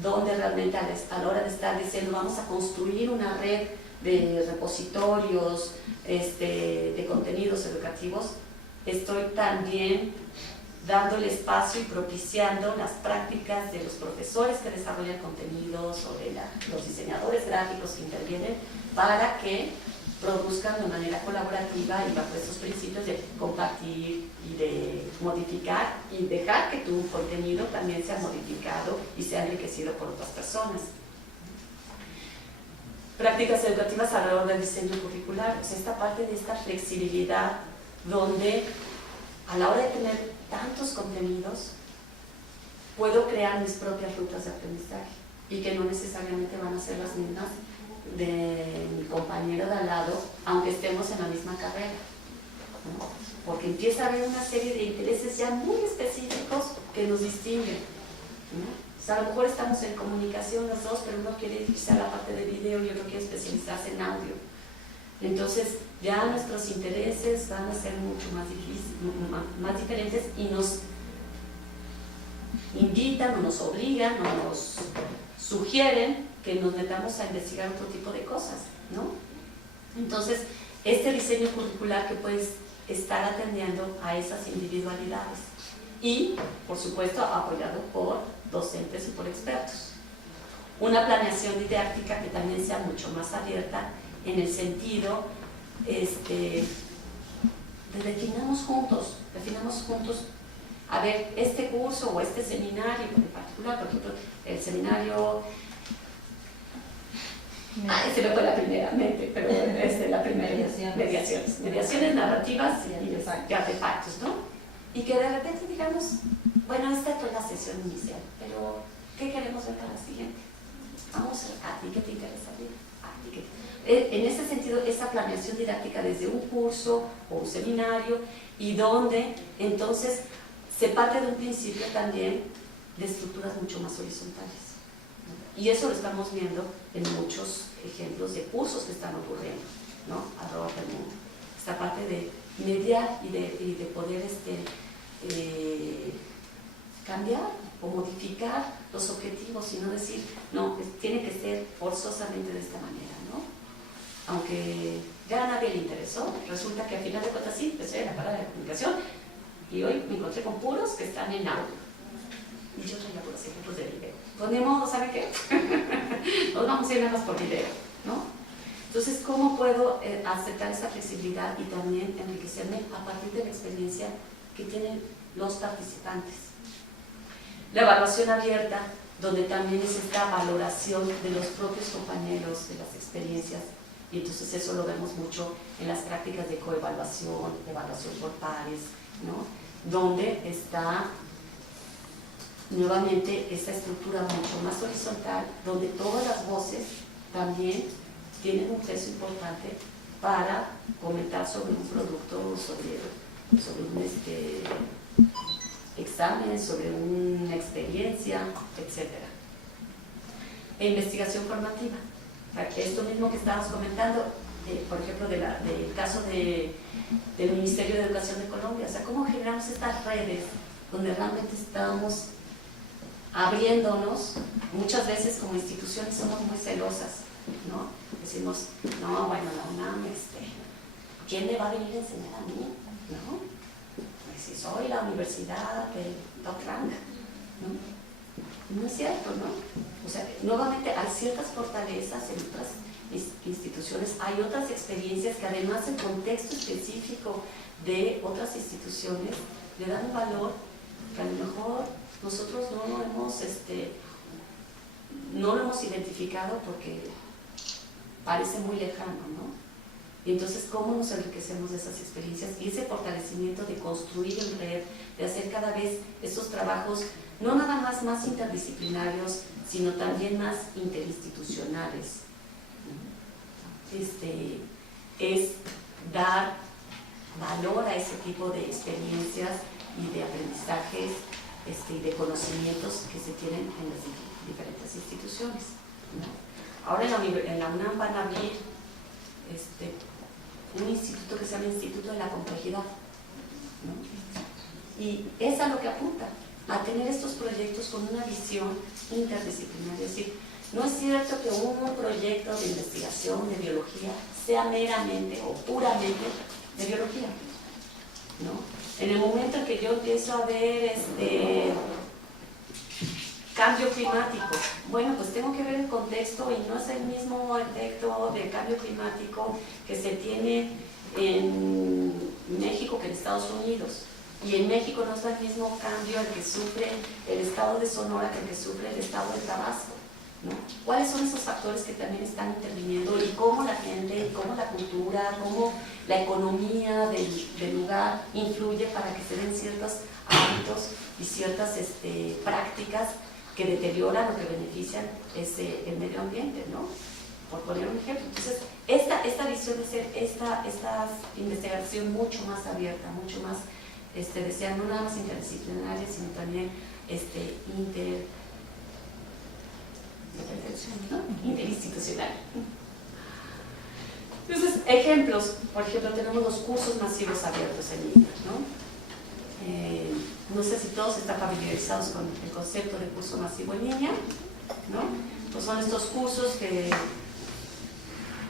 donde realmente a la hora de estar diciendo vamos a construir una red de repositorios de contenidos educativos, estoy también dándole espacio y propiciando las prácticas de los profesores que desarrollan contenidos o de los diseñadores gráficos que intervienen para que produzcan de manera colaborativa y bajo esos principios de compartir y de modificar y dejar que tu contenido también sea modificado y sea enriquecido por otras personas. Prácticas educativas alrededor del diseño curricular, o sea, esta parte de esta flexibilidad donde a la hora de tener tantos contenidos puedo crear mis propias rutas de aprendizaje y que no necesariamente van a ser las mismas de mi compañero de al lado, aunque estemos en la misma carrera, ¿no? Porque empieza a haber una serie de intereses ya muy específicos que nos distinguen, ¿no? O sea, a lo mejor estamos en comunicación los dos, pero uno quiere irse a la parte de video y otro quiere especializarse en audio. Entonces, ya nuestros intereses van a ser mucho más diferentes y nos invitan o nos obligan o nos sugieren que nos metamos a investigar otro tipo de cosas, ¿no? Entonces, este diseño curricular que puedes estar atendiendo a esas individualidades y, por supuesto, apoyado por docentes y por expertos. Una planeación didáctica que también sea mucho más abierta en el sentido de definamos juntos, a ver, este curso o este seminario en particular, por ejemplo, el seminario, se me fue la primera mente, pero la primera, mediaciones narrativas y artefactos, ¿no? Y que de repente digamos, bueno, esta fue la sesión inicial, pero ¿qué queremos ver para la siguiente? Vamos a ti, ¿qué te interesaría? En ese sentido, esa planeación didáctica desde un curso o un seminario y donde entonces se parte de un principio también de estructuras mucho más horizontales. Y eso lo estamos viendo en muchos ejemplos de cursos que están ocurriendo, ¿no? Alrededor del mundo. Esta parte de mediar y de poder cambiar o modificar los objetivos y no decir, no, tiene que ser forzosamente de esta manera, ¿no? Aunque ya a nadie le interesó, resulta que al final de cuentas sí, empecé la carrera de comunicación y hoy me encontré con puros que están en audio. Y yo traía puros ejemplos de video. Pues ni modo, ¿sabe qué? Nos vamos a ir nada más por video, ¿no? Entonces, ¿cómo puedo aceptar esta flexibilidad y también enriquecerme a partir de la experiencia que tienen los participantes? La evaluación abierta, donde también es esta valoración de los propios compañeros, de las experiencias, y entonces eso lo vemos mucho en las prácticas de coevaluación, evaluación por pares, ¿no? Donde está nuevamente esta estructura mucho más horizontal, donde todas las voces también tienen un peso importante para comentar sobre un producto, sobre un examen, sobre una experiencia, etc. E investigación formativa. Esto mismo que estábamos comentando, por ejemplo, del caso del Ministerio de Educación de Colombia, o sea, cómo generamos estas redes donde realmente estamos abriéndonos. Muchas veces como instituciones somos muy celosas, ¿no? Decimos, no, bueno, la UNAM, ¿quién me va a venir a enseñar a mí? ¿No? Si soy la universidad del top rank, ¿no? No es cierto, ¿no? O sea, nuevamente hay ciertas fortalezas en otras instituciones, hay otras experiencias que además el contexto específico de otras instituciones le dan un valor que a lo mejor nosotros no lo hemos identificado porque parece muy lejano, ¿no? Y entonces, ¿cómo nos enriquecemos de esas experiencias? Y ese fortalecimiento de construir en red, de hacer cada vez estos trabajos, no nada más interdisciplinarios, sino también más interinstitucionales. Es dar valor a ese tipo de experiencias y de aprendizajes y de conocimientos que se tienen en las diferentes instituciones, ¿no? Ahora en la UNAM van a abrir un instituto que se llama Instituto de la Complejidad, ¿no? Y es a lo que apunta, a tener estos proyectos con una visión interdisciplinaria. Es decir, no es cierto que un proyecto de investigación de biología sea meramente o puramente de biología, ¿no? En el momento en que yo empiezo a ver cambio climático, bueno, pues tengo que ver el contexto y no es el mismo efecto del cambio climático que se tiene en México que en Estados Unidos, Y en México no es el mismo cambio el que sufre el estado de Sonora que el que sufre el estado de Tabasco, ¿no? ¿Cuáles son esos factores que también están interviniendo y cómo la gente, y cómo la cultura, cómo la economía del lugar influye para que se den ciertos hábitos y ciertas prácticas que deterioran o que benefician el medio ambiente, ¿no? Por poner un ejemplo. Entonces, esta visión de ser esta investigación mucho más abierta, mucho más, decía, no nada más interdisciplinaria, sino también interinstitucional. Entonces, ejemplos, por ejemplo, tenemos los cursos masivos abiertos en línea, ¿no? No sé si todos están familiarizados con el concepto de curso masivo en línea, ¿no? Pues son estos cursos que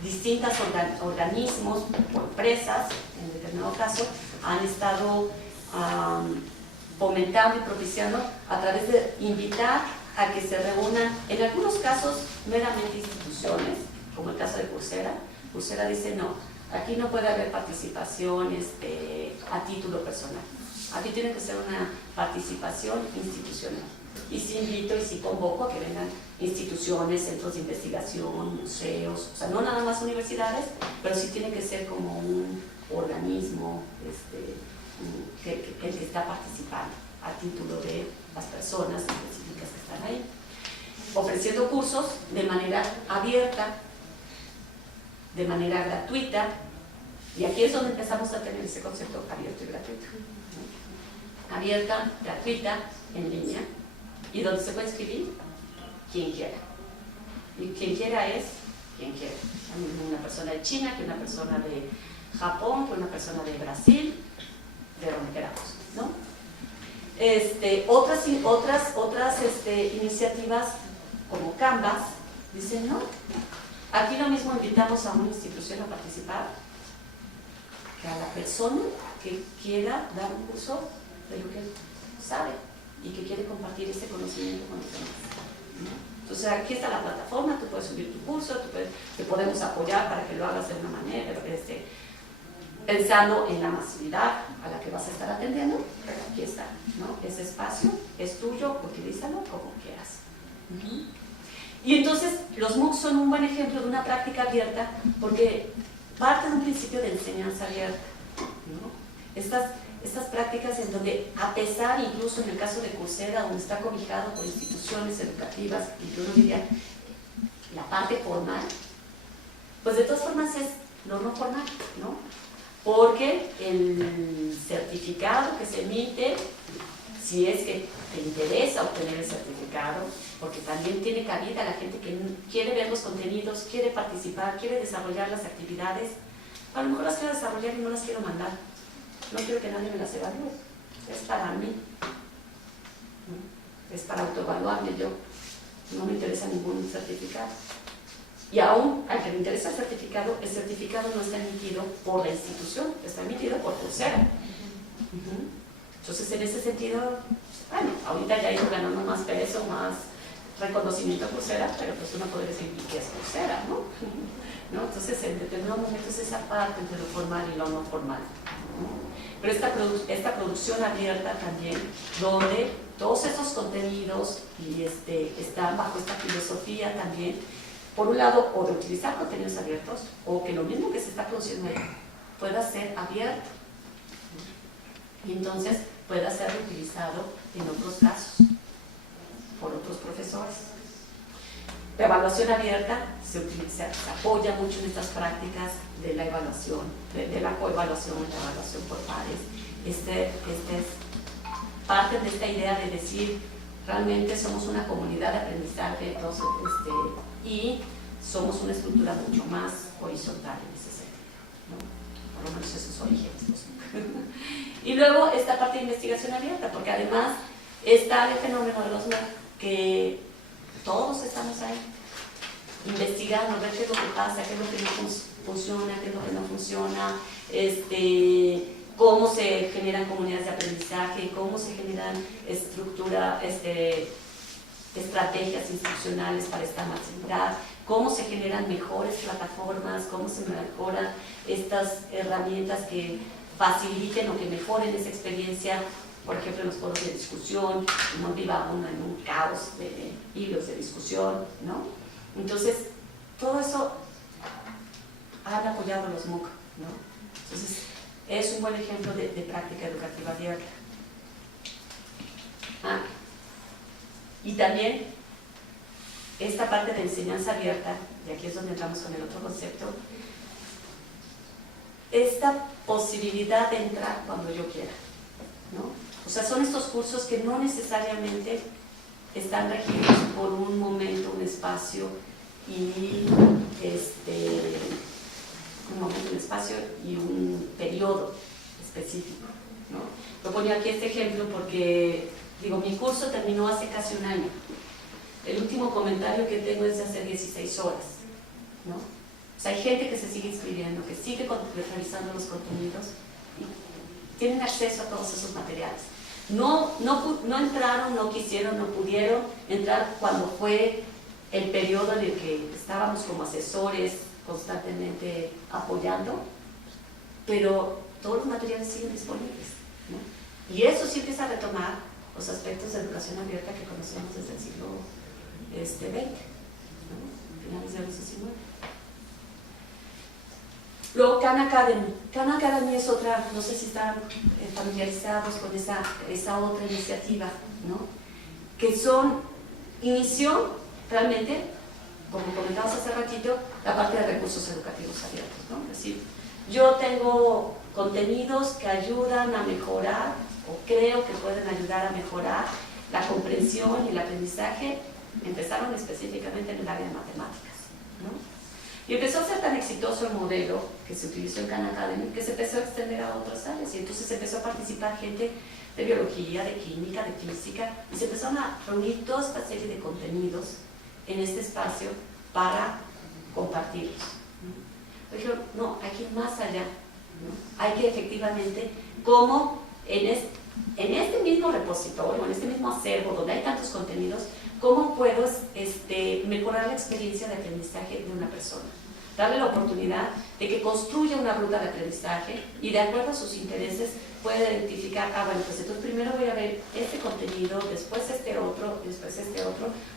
distintos organismos o empresas, en determinado caso, han estado fomentando y propiciando a través de invitar a que se reúnan, en algunos casos, meramente instituciones, como el caso de Coursera. Coursera dice, no, aquí no puede haber participación a título personal. Aquí tiene que ser una participación institucional. Y sí invito y sí convoco a que vengan instituciones, centros de investigación, museos, o sea, no nada más universidades, pero sí tiene que ser como un organismo el que está participando a título de las personas específicas que están ahí, ofreciendo cursos de manera abierta, de manera gratuita, y aquí es donde empezamos a tener ese concepto abierto y gratuito. Abierta, gratuita, en línea, y donde se puede inscribir quien quiera. Y quien quiera es quien quiera. Una persona de China, que una persona de Japón, que una persona de Brasil, de donde queramos, ¿no? Otras iniciativas como Canvas dicen, no, aquí lo mismo invitamos a una institución a participar que a la persona que quiera dar un curso de lo que sabe y que quiere compartir ese conocimiento con los demás, ¿no? Entonces aquí está la plataforma, tú puedes subir tu curso, te podemos apoyar para que lo hagas de una manera, pensando en la masividad a la que vas a estar atendiendo, pero aquí está, ¿no? Ese espacio es tuyo, utilízalo como quieras. Y entonces los MOOCs son un buen ejemplo de una práctica abierta porque parte de un principio de enseñanza abierta, ¿no? Estas prácticas en donde, a pesar, incluso en el caso de Coursera, donde está cobijado por instituciones educativas, y yo no diría la parte formal, pues de todas formas es lo no formal, ¿no? Porque el certificado que se emite, si es que te interesa obtener el certificado, porque también tiene cabida la gente que quiere ver los contenidos, quiere participar, quiere desarrollar las actividades, a lo mejor las quiero desarrollar y no las quiero mandar. No quiero que nadie me las evalúe, es para mí, es para autoevaluarme yo, no me interesa ningún certificado. Y aún al que le interesa el certificado no está emitido por la institución, está emitido por Coursera. Entonces, en ese sentido, bueno, ahorita ya ha ido ganando más peso, más reconocimiento a Coursera, pero pues uno puede decir, ¿y qué es Coursera, no? ¿No? Entonces, en determinados momentos esa parte entre lo formal y lo no formal. Pero esta producción abierta también, donde todos estos contenidos y están bajo esta filosofía también, por un lado, o de utilizar contenidos abiertos, o que lo mismo que se está produciendo ahí pueda ser abierto, y entonces pueda ser utilizado en otros casos, por otros profesores. La evaluación abierta se apoya mucho en estas prácticas de la evaluación, de la coevaluación, la evaluación por pares. Es parte de esta idea de decir, realmente somos una comunidad de aprendizaje, entonces, y somos una estructura mucho más horizontal en ese sentido, ¿no? Por lo menos esos orígenes. Y luego esta parte de investigación abierta, porque además está el fenómeno de los MEC, que todos estamos ahí investigando, ver qué es lo que pasa, qué es lo que no funciona, qué es lo que no funciona, cómo se generan comunidades de aprendizaje, cómo se generan estrategias institucionales para esta masividad, cómo se generan mejores plataformas, cómo se mejoran estas herramientas que faciliten o que mejoren esa experiencia, por ejemplo, en los foros de discusión, no viva uno en un caos de hilos de discusión, ¿no? Entonces, todo eso han apoyado los MOOC, ¿no? Entonces, es un buen ejemplo de práctica educativa abierta. Y también esta parte de enseñanza abierta, y aquí es donde entramos con el otro concepto, esta posibilidad de entrar cuando yo quiera, ¿no? O sea, son estos cursos que no necesariamente están regidos por un momento, un espacio y un periodo específico, ¿no? Lo pongo aquí este ejemplo porque, digo, mi curso terminó hace casi un año. El último comentario que tengo es de hace 16 horas, ¿no? O sea, hay gente que se sigue inscribiendo, que sigue realizando los contenidos y tienen acceso a todos esos materiales. No entraron, no quisieron, no pudieron entrar cuando fue el periodo en el que estábamos como asesores constantemente apoyando, pero todos los materiales siguen disponibles, ¿no? Y eso sí empieza a retomar los aspectos de educación abierta que conocemos desde el siglo XX, ¿no? Finales del siglo XIX. Luego, Khan Academy. Khan Academy es otra, no sé si están familiarizados con esa otra iniciativa, ¿no? Que inició realmente, como comentamos hace ratito, la parte de recursos educativos abiertos, ¿no? Es decir, yo tengo contenidos que ayudan a mejorar, o creo que pueden ayudar a mejorar la comprensión y el aprendizaje. Empezaron específicamente en el área de matemáticas, ¿no? Y empezó a ser tan exitoso el modelo que se utilizó en Khan Academy que se empezó a extender a otras áreas, y entonces empezó a participar gente de biología, de química, de física, y se empezaron a reunir toda esta serie de contenidos en este espacio para compartirlos, ¿no? Dijeron, no, hay que ir más allá, ¿no? Hay que efectivamente, como en este mismo repositorio, en este mismo acervo donde hay tantos contenidos, ¿cómo puedo mejorar la experiencia de aprendizaje de una persona? Darle la oportunidad de que construya una ruta de aprendizaje y de acuerdo a sus intereses pueda identificar, bueno, pues entonces primero voy a ver este contenido, después este otro,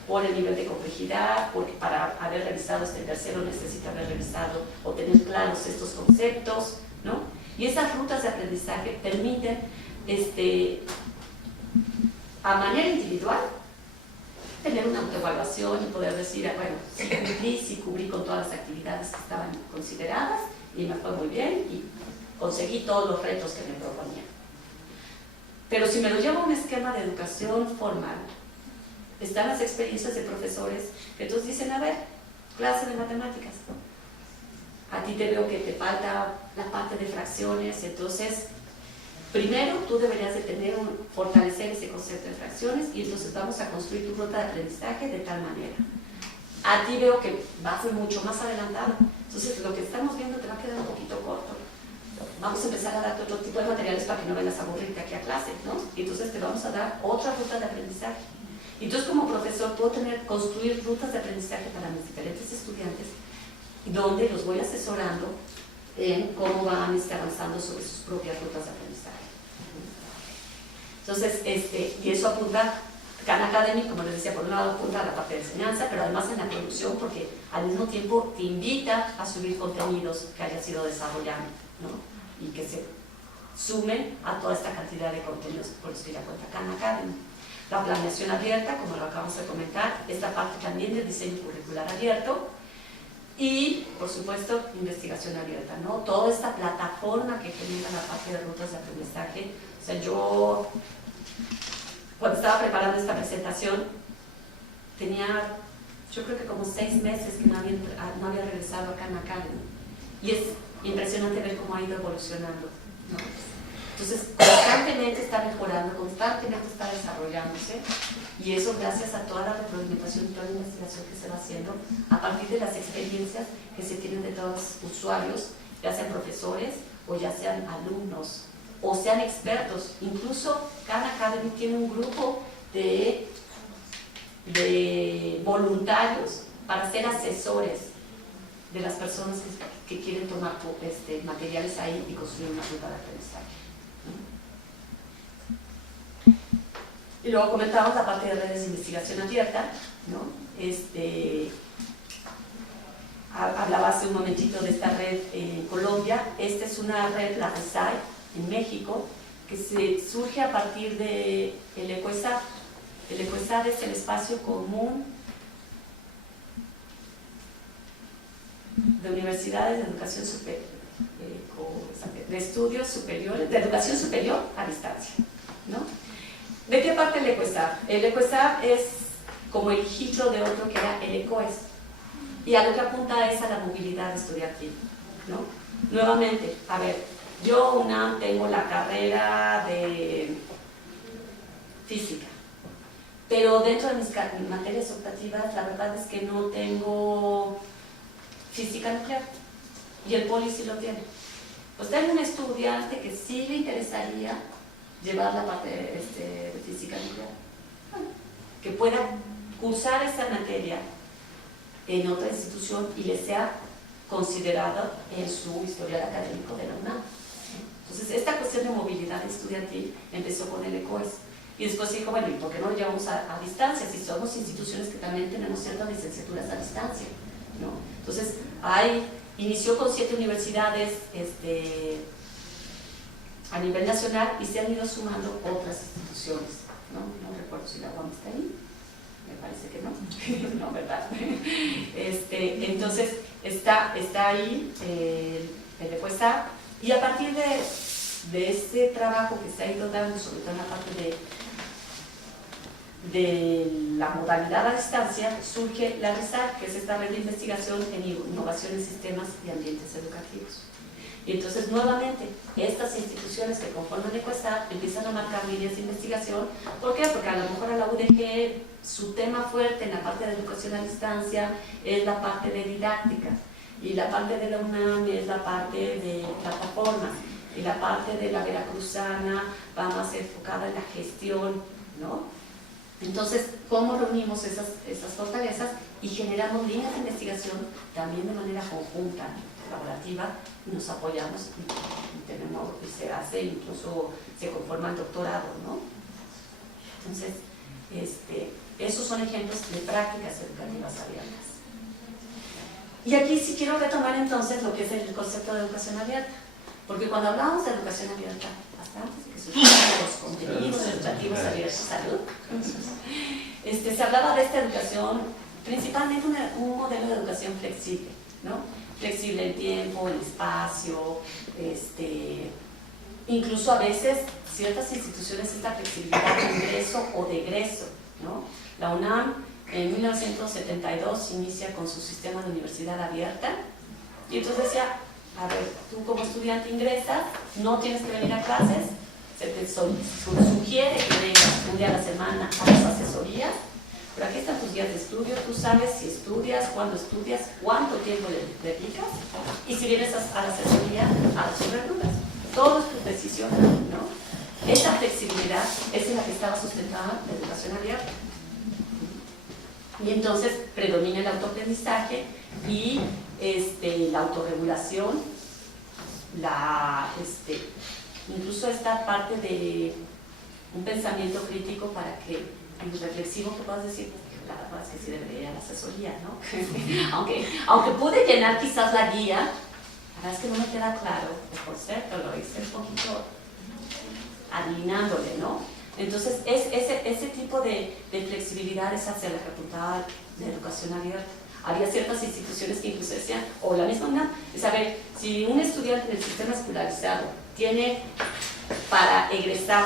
por el nivel de complejidad, porque para haber revisado este tercero necesita haber revisado o tener claros estos conceptos, ¿no? Y esas rutas de aprendizaje permiten, a manera individual, tener una autoevaluación y poder decir, bueno, sí cubrí con todas las actividades que estaban consideradas y me fue muy bien y conseguí todos los retos que me proponía. Pero si me lo llevo a un esquema de educación formal, están las experiencias de profesores que entonces dicen, a ver, clase de matemáticas, ¿no? A ti te veo que te falta la parte de fracciones, entonces primero tú deberías de fortalecer ese concepto de fracciones y entonces vamos a construir tu ruta de aprendizaje de tal manera. A ti veo que vas mucho más adelantado, entonces lo que estamos viendo te va a quedar un poquito corto. Vamos a empezar a darte otro tipo de materiales para que no vengas a aburrirte aquí a clase, ¿no? Y entonces te vamos a dar otra ruta de aprendizaje. Entonces como profesor puedo construir rutas de aprendizaje para mis diferentes estudiantes donde los voy asesorando en cómo van avanzando sobre sus propias rutas de aprendizaje. Entonces, y eso apunta, Khan Academy, como les decía, por un lado apunta a la parte de enseñanza, pero además en la producción, porque al mismo tiempo te invita a subir contenidos que hayas ido desarrollando, ¿no? Y que se sumen a toda esta cantidad de contenidos por los que ya cuenta Khan Academy. La planeación abierta, como lo acabamos de comentar, esta parte también del diseño curricular abierto, y, por supuesto, investigación abierta, ¿no? Toda esta plataforma que genera la parte de rutas de aprendizaje. O sea, yo, cuando estaba preparando esta presentación, tenía, yo creo que como 6 meses que no había regresado a Khan Academy. Y es impresionante ver cómo ha ido evolucionando, ¿no? Entonces, constantemente está mejorando, constantemente está desarrollándose, y eso gracias a toda la retroalimentación y toda la investigación que se va haciendo a partir de las experiencias que se tienen de todos los usuarios, ya sean profesores o ya sean alumnos o sean expertos. Incluso Khan Academy tiene un grupo de voluntarios para ser asesores de las personas que quieren tomar materiales ahí y construir una ruta de aprendizaje, ¿no? Y luego comentamos la parte de redes de investigación abierta, ¿no? Hablaba hace un momentito de esta red en Colombia. Esta es una red, la RESAI, en México, que surge a partir de el ECOESAD. El ECOESAD es el espacio común de universidades de educación superior, de estudios superiores, de educación superior a distancia, ¿no? ¿De qué parte el ECOESAD? El ECOESAD es como el hijito de otro que era el ECOES, y a lo que apunta es a la movilidad estudiantil, ¿no? Nuevamente, a ver, yo tengo la carrera de física, pero dentro de mis materias optativas la verdad es que no tengo física nuclear, y el poli sí lo tiene. Pues tengo un estudiante que sí le interesaría llevar la parte de física nuclear, bueno, que pueda cursar esa materia en otra institución y le sea considerada en su historial académico de la UNAM. Entonces, esta cuestión de movilidad estudiantil empezó con el ECOES, y después se dijo, bueno, ¿y por qué no lo llevamos a distancia? Si somos instituciones que también tenemos ciertas licenciaturas a distancia, ¿no? Entonces, inició con 7 universidades a nivel nacional, y se han ido sumando otras instituciones, ¿no? No recuerdo si la UAM está ahí, me parece que no, no, ¿verdad? Entonces, está ahí el ECOESAD, y a partir de este trabajo que se ha ido dando, sobre todo en la parte de la modalidad a distancia, surge la RESAC, que es esta red de investigación en innovación en sistemas y ambientes educativos. Y entonces, nuevamente, estas instituciones que conforman ECOESAD empiezan a marcar líneas de investigación. ¿Por qué? Porque a lo mejor a la UDG su tema fuerte en la parte de educación a distancia es la parte de didáctica, y la parte de la UNAM es la parte de plataformas, y la parte de la veracruzana va más enfocada en la gestión, ¿no? Entonces, ¿cómo reunimos esas fortalezas y generamos líneas de investigación también de manera conjunta, colaborativa, y nos apoyamos y se hace, incluso se conforma el doctorado, ¿no? Entonces, esos son ejemplos de prácticas educativas abiertas. Y aquí sí quiero retomar entonces lo que es el concepto de educación abierta, porque cuando hablamos de educación abierta, hasta antes de que surgieran los contenidos educativos abiertos, salud, se hablaba de esta educación, principalmente un modelo de educación flexible, ¿no? Flexible en tiempo, en espacio, incluso a veces ciertas instituciones esta flexibilidad de ingreso o de egreso, ¿no? La UNAM en 1972 inicia con su sistema de universidad abierta, y entonces decía, a ver, tú como estudiante ingresas, no tienes que venir a clases, se te sugiere que vengas un día a la semana a las asesorías, pero aquí están tus guías de estudio, tú sabes si estudias, cuánto tiempo le dedicas, y si vienes a la asesoría, a resolver dudas. Todo es tu decisión, ¿no? Esa flexibilidad es en la que estaba sustentada la educación abierta. Y entonces predomina el autoaprendizaje y la autorregulación, incluso esta parte de un pensamiento crítico para que, y reflexivo, que puedas decir, la verdad es que sí debería ir a la asesoría, ¿no? aunque pude llenar quizás la guía, la verdad es que no me queda claro, por cierto, lo hice un poquito adivinándole, ¿no? Entonces, ese tipo de flexibilidad es hacia la facultad de educación abierta. Había ciertas instituciones que incluso decían, o la misma UNAM, es saber, si un estudiante del sistema escolarizado tiene para egresar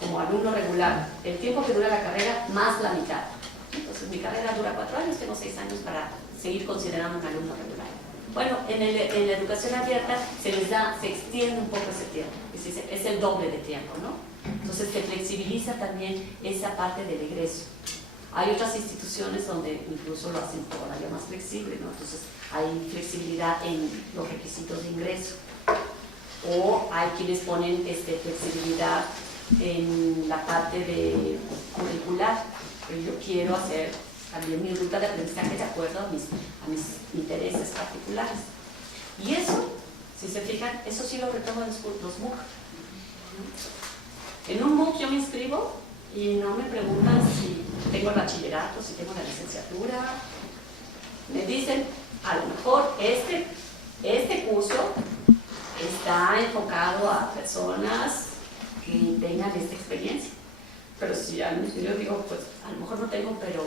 como alumno regular el tiempo que dura la carrera, más la mitad. Entonces, mi carrera dura 4 años, tengo 6 años para seguir considerando un alumno regular. Bueno, en la educación abierta se extiende un poco ese tiempo, es el doble de tiempo, ¿no? Entonces se flexibiliza también esa parte del egreso. Hay otras instituciones donde incluso lo hacen todavía más flexible, ¿no? Entonces hay flexibilidad en los requisitos de ingreso, o hay quienes ponen flexibilidad en la parte de curricular, que yo quiero hacer también mi ruta de aprendizaje de acuerdo a mis intereses particulares. Y eso, si se fijan, eso sí lo retomo en los MOOC. En un MOOC yo me inscribo y no me preguntan si tengo el bachillerato, si tengo la licenciatura. Me dicen, a lo mejor este curso está enfocado a personas que tengan esta experiencia. Pero si yo digo, pues a lo mejor no tengo, pero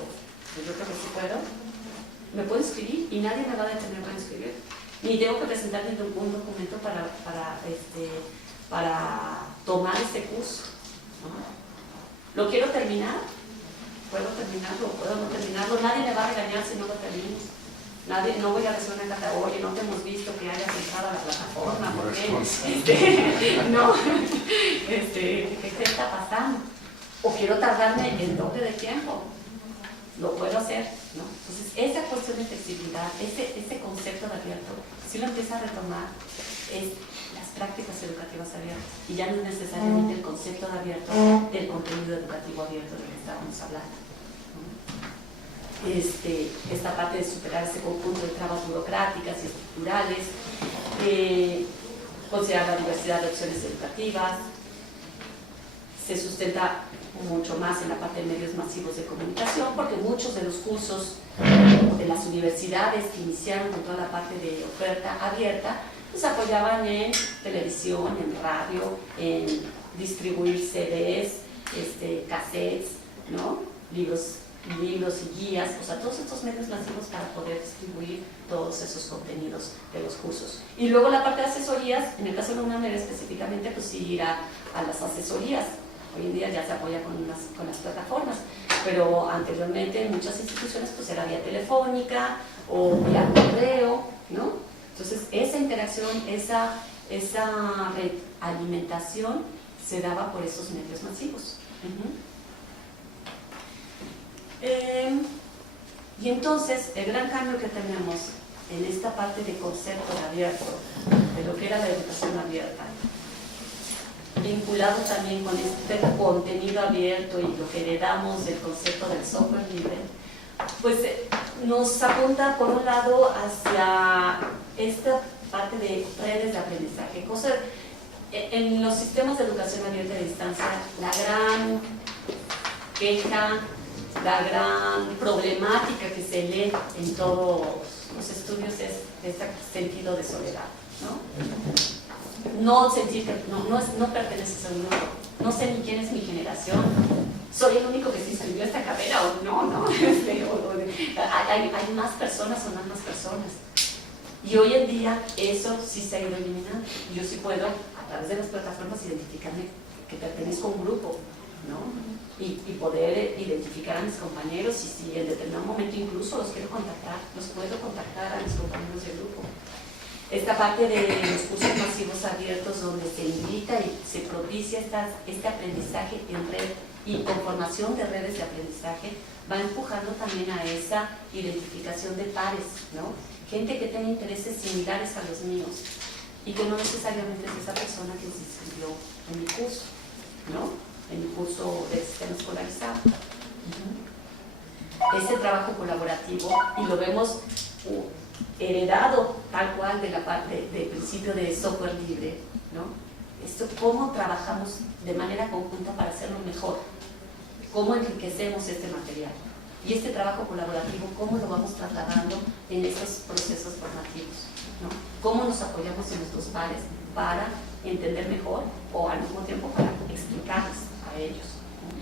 yo creo que sí puedo, me puedo inscribir y nadie me va a detener para inscribir. Ni tengo que presentar un documento para tomar este curso, ¿no? ¿Lo quiero terminar? Puedo terminarlo, puedo no terminarlo. Nadie me va a regañar si no lo termino. No voy a recibir una carta, oye, no te hemos visto que hayas entrado a la plataforma, ¿por qué? No, ¿qué está pasando? O quiero tardarme el doble de tiempo, lo puedo hacer, ¿no? Entonces, esa cuestión de flexibilidad, ese concepto de abierto, si lo empieza a retomar, es las prácticas educativas abiertas, y ya no es necesariamente el concepto de abierto del contenido educativo abierto del que estábamos hablando. Esta parte de superar ese conjunto de trabas burocráticas y estructurales, considerar la diversidad de opciones educativas, se sustenta mucho más en la parte de medios masivos de comunicación, porque muchos de los cursos de las universidades que iniciaron con toda la parte de oferta abierta, pues apoyaban en televisión, en radio, en distribuir CDs, cassettes, ¿no? libros y guías, o sea, todos estos medios masivos para poder distribuir todos esos contenidos de los cursos. Y luego la parte de asesorías, en el caso de la UNAM específicamente, pues sí ir a las asesorías. Hoy en día ya se apoya con las plataformas, pero anteriormente en muchas instituciones pues era vía telefónica o vía correo, ¿no? Entonces esa interacción, esa alimentación se daba por esos medios masivos. Y entonces el gran cambio que tenemos en esta parte de concepto de abierto, de lo que era la educación abierta, vinculado también con este contenido abierto y lo que heredamos del concepto del software libre, pues nos apunta por un lado hacia esta parte de redes de aprendizaje. En los sistemas de educación abierta a distancia, la gran queja, la gran problemática que se lee en todos los estudios es este sentido de soledad, ¿no? No sentir que no perteneces a un grupo, no sé ni quién es mi generación, soy el único que se inscribió a esta carrera o no, hay más personas o no hay más personas. Y hoy en día eso sí se ha ido eliminando. Yo sí puedo, a través de las plataformas, identificarme que pertenezco a un grupo, ¿no? Y poder identificar a mis compañeros y si en determinado momento incluso los quiero contactar, los puedo contactar a mis compañeros de grupo. Esta parte de los cursos masivos abiertos donde se invita y se propicia este aprendizaje en red y conformación de redes de aprendizaje va empujando también a esa identificación de pares, ¿no? Gente que tenga intereses similares a los míos y que no necesariamente es esa persona que se inscribió en mi curso, ¿no? En mi curso del sistema escolarizado. Ese trabajo colaborativo, y lo vemos heredado tal cual de la parte del principio de software libre, ¿no? Esto, cómo trabajamos de manera conjunta para hacerlo mejor, cómo enriquecemos este material y este trabajo colaborativo, cómo lo vamos trasladando en estos procesos formativos, ¿no? Cómo nos apoyamos en nuestros pares para entender mejor o al mismo tiempo para explicarles a ellos, ¿no?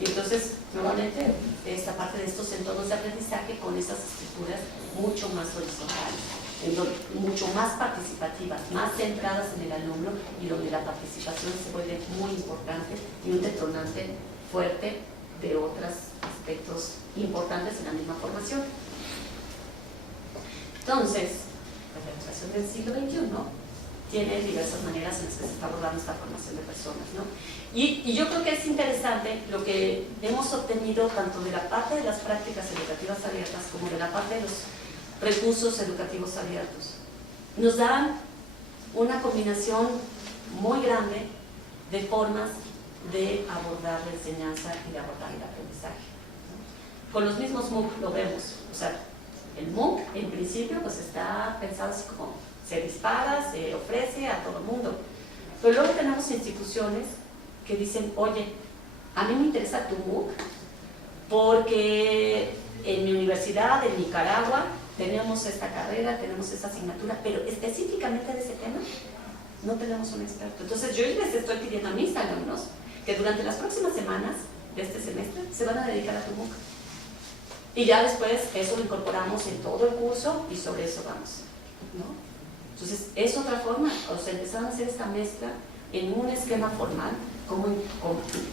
Y entonces, nuevamente, esta parte de estos entornos de aprendizaje con esas estructuras mucho más horizontales, mucho más participativas, más centradas en el alumno y donde la participación se vuelve muy importante y un detonante fuerte de otros aspectos importantes en la misma formación. Entonces, la educación del siglo XXI tiene diversas maneras en las que se está abordando esta formación de personas, ¿no? Y yo creo que es interesante lo que hemos obtenido tanto de la parte de las prácticas educativas abiertas como de la parte de los recursos educativos abiertos. Nos dan una combinación muy grande de formas de abordar la enseñanza y de abordar el aprendizaje. con los mismos MOOC lo vemos. O sea, el MOOC en principio pues está pensado así como se dispara, se ofrece a todo el mundo. Pero luego tenemos instituciones que dicen, oye, a mí me interesa tu MOOC porque en mi universidad, en Nicaragua, tenemos esta carrera, tenemos esta asignatura, pero específicamente de ese tema no tenemos un experto. Entonces yo les estoy pidiendo a mis alumnos que durante las próximas semanas de este semestre se van a dedicar a tu MOOC. Y ya después eso lo incorporamos en todo el curso y sobre eso vamos, ¿no? Entonces es otra forma, o sea, empezaron a hacer esta mezcla en un esquema formal, cómo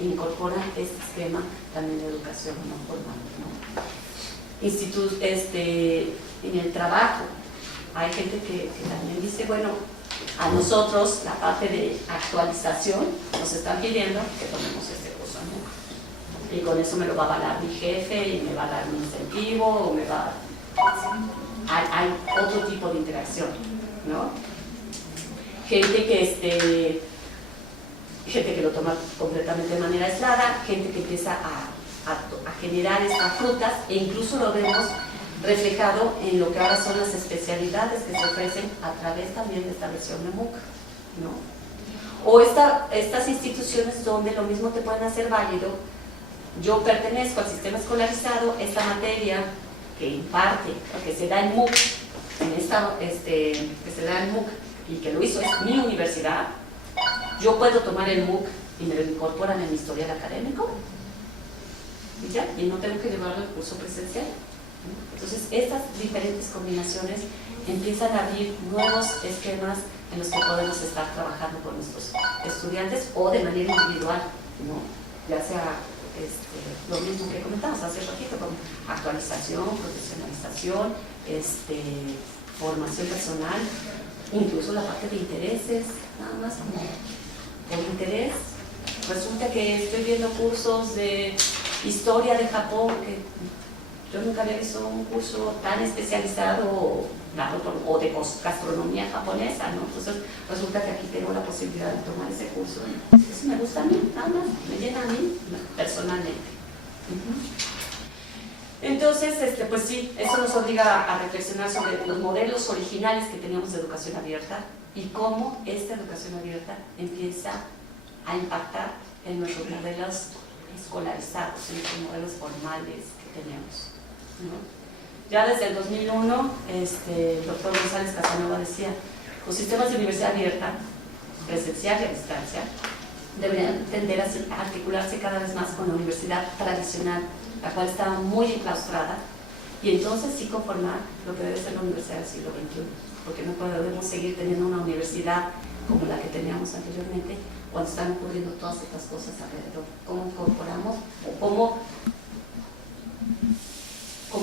incorporan este esquema también de educación no formal, ¿no? En el trabajo hay gente que también dice, bueno, a nosotros la parte de actualización nos están pidiendo que tomemos este curso, ¿no? Y con eso me lo va a avalar mi jefe y me va a dar un incentivo o me va a... hay otro tipo de interacción, ¿no? Gente que lo toma completamente de manera aislada, gente que empieza a generar estas frutas, e incluso lo vemos reflejado en lo que ahora son las especialidades que se ofrecen a través también de esta versión de MOOC, ¿no? O estas instituciones donde lo mismo te pueden hacer válido. Yo pertenezco al sistema escolarizado, esta materia que imparte, que se da en MOOC, que se da en MOOC y que lo hizo es mi universidad, yo puedo tomar el MOOC y me lo incorporan en mi historial académico y ya, y no tengo que llevarlo al curso presencial. Entonces estas diferentes combinaciones empiezan a abrir nuevos esquemas en los que podemos estar trabajando con nuestros estudiantes o de manera individual, ¿no? Ya sea lo mismo que comentamos hace ratito, con actualización, profesionalización, formación personal, incluso la parte de intereses, nada más como por interés. Resulta que estoy viendo cursos de historia de Japón, que yo nunca había visto un curso tan especializado o de gastronomía japonesa, ¿no? Entonces resulta que aquí tengo la posibilidad de tomar ese curso. Eso me gusta a mí, nada más, me llena a mí personalmente. Entonces, pues sí, eso nos obliga a reflexionar sobre los modelos originales que teníamos de educación abierta y cómo esta educación abierta empieza a impactar en nuestros modelos escolarizados, en nuestros modelos formales que tenemos, ¿no? Ya desde el 2001, el doctor González Casanova decía, los sistemas de universidad abierta, presencial y a distancia, deberían tender a articularse cada vez más con la universidad tradicional, la cual estaba muy enclaustrada, y entonces sí conformar lo que debe ser la universidad del siglo XXI, porque no podemos seguir teniendo una universidad como la que teníamos anteriormente, cuando están ocurriendo todas estas cosas alrededor. ¿Cómo incorporamos o cómo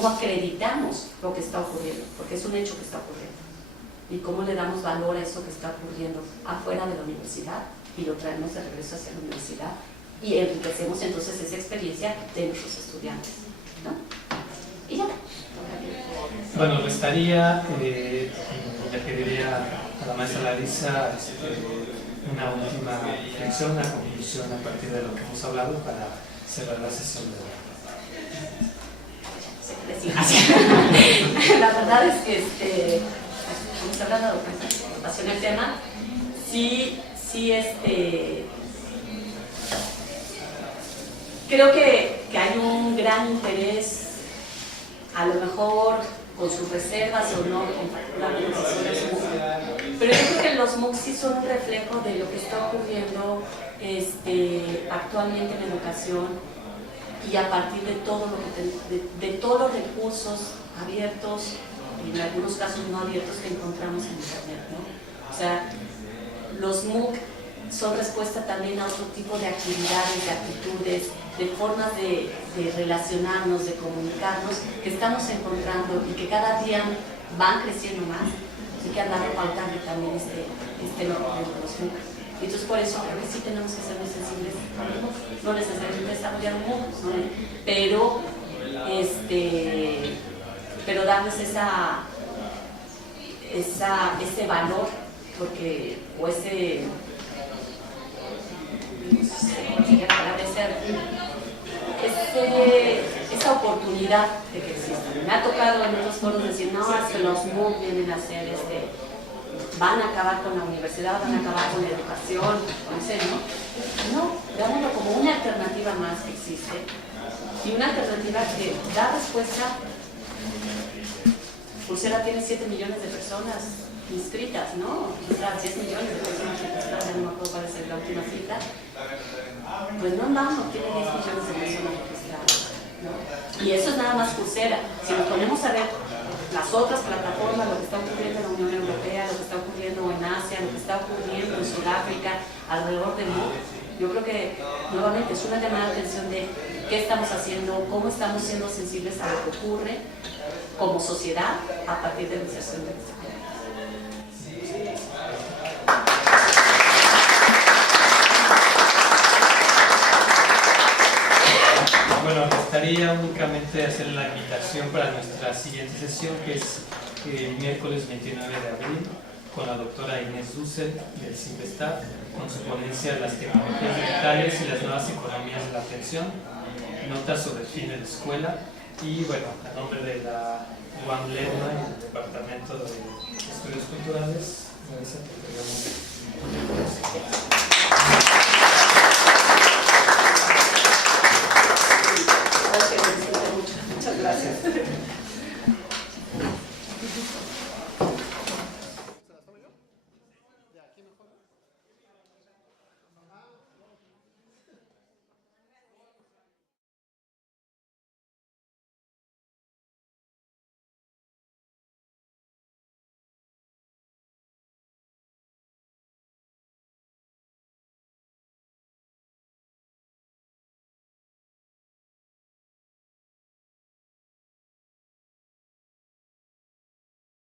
acreditamos lo que está ocurriendo? Porque es un hecho que está ocurriendo. Y cómo le damos valor a eso que está ocurriendo afuera de la universidad y lo traemos de regreso hacia la universidad y enriquecemos entonces esa experiencia de nuestros estudiantes, ¿no? Y ya. Bueno, restaría, le pediría a la maestra Larisa una última reflexión, una conclusión a partir de lo que hemos hablado para cerrar la sesión de hoy. La verdad es que hemos hablado de presentación el tema, sí, creo que hay un gran interés, a lo mejor con sus reservas o no, particularmente sobre los MOOC, pero yo creo que los MOOC sí son un reflejo de lo que está ocurriendo actualmente en la educación y a partir de todo lo que de todos los recursos abiertos y en algunos casos no abiertos que encontramos en internet, ¿no? O sea, los MOOC son respuesta también a otro tipo de actividades, de actitudes, de formas de relacionarnos, de comunicarnos, que estamos encontrando y que cada día van creciendo más y que han dado pautando también lo de los MOOC. Y entonces por eso creo que sí tenemos que ser muy sensibles a los MOOC. No necesariamente desarrollar un MOOC, ¿no? pero darles ese valor, porque, o ese, no sé, esa esa oportunidad de que exista. Me ha tocado en otros foros decir, no, es que los MOOC vienen a hacer van a acabar con la universidad, van a acabar con la educación, no sé, ¿no? No, veámoslo como una alternativa más que existe y una alternativa que da respuesta. Coursera tiene 7 millones de personas inscritas, ¿no? O sea, 10 millones de personas registradas, no me acuerdo cuál es la última cifra. Pues no, tiene 10 millones de personas registradas, ¿no? Y eso es nada más Coursera. Si nos ponemos a ver las otras plataformas, lo que está ocurriendo en la Unión Europea, lo que está ocurriendo en Asia, lo que está ocurriendo en Sudáfrica, alrededor del mundo, yo creo que nuevamente es una llamada de atención de qué estamos haciendo, cómo estamos siendo sensibles a lo que ocurre como sociedad a partir de la iniciación de nuestra comunidad. Bueno, restaría únicamente hacer la invitación para nuestra siguiente sesión, que es el miércoles 29 de abril, con la doctora Inés Dussel del CIMBESTAB, con su ponencia Las tecnologías digitales y las nuevas economías de la atención, notas sobre el fin de la escuela. Y bueno, a nombre de la UAM Lerma y del Departamento de Estudios Culturales, gracias por Muchas gracias. ¿Ya aquí mejor?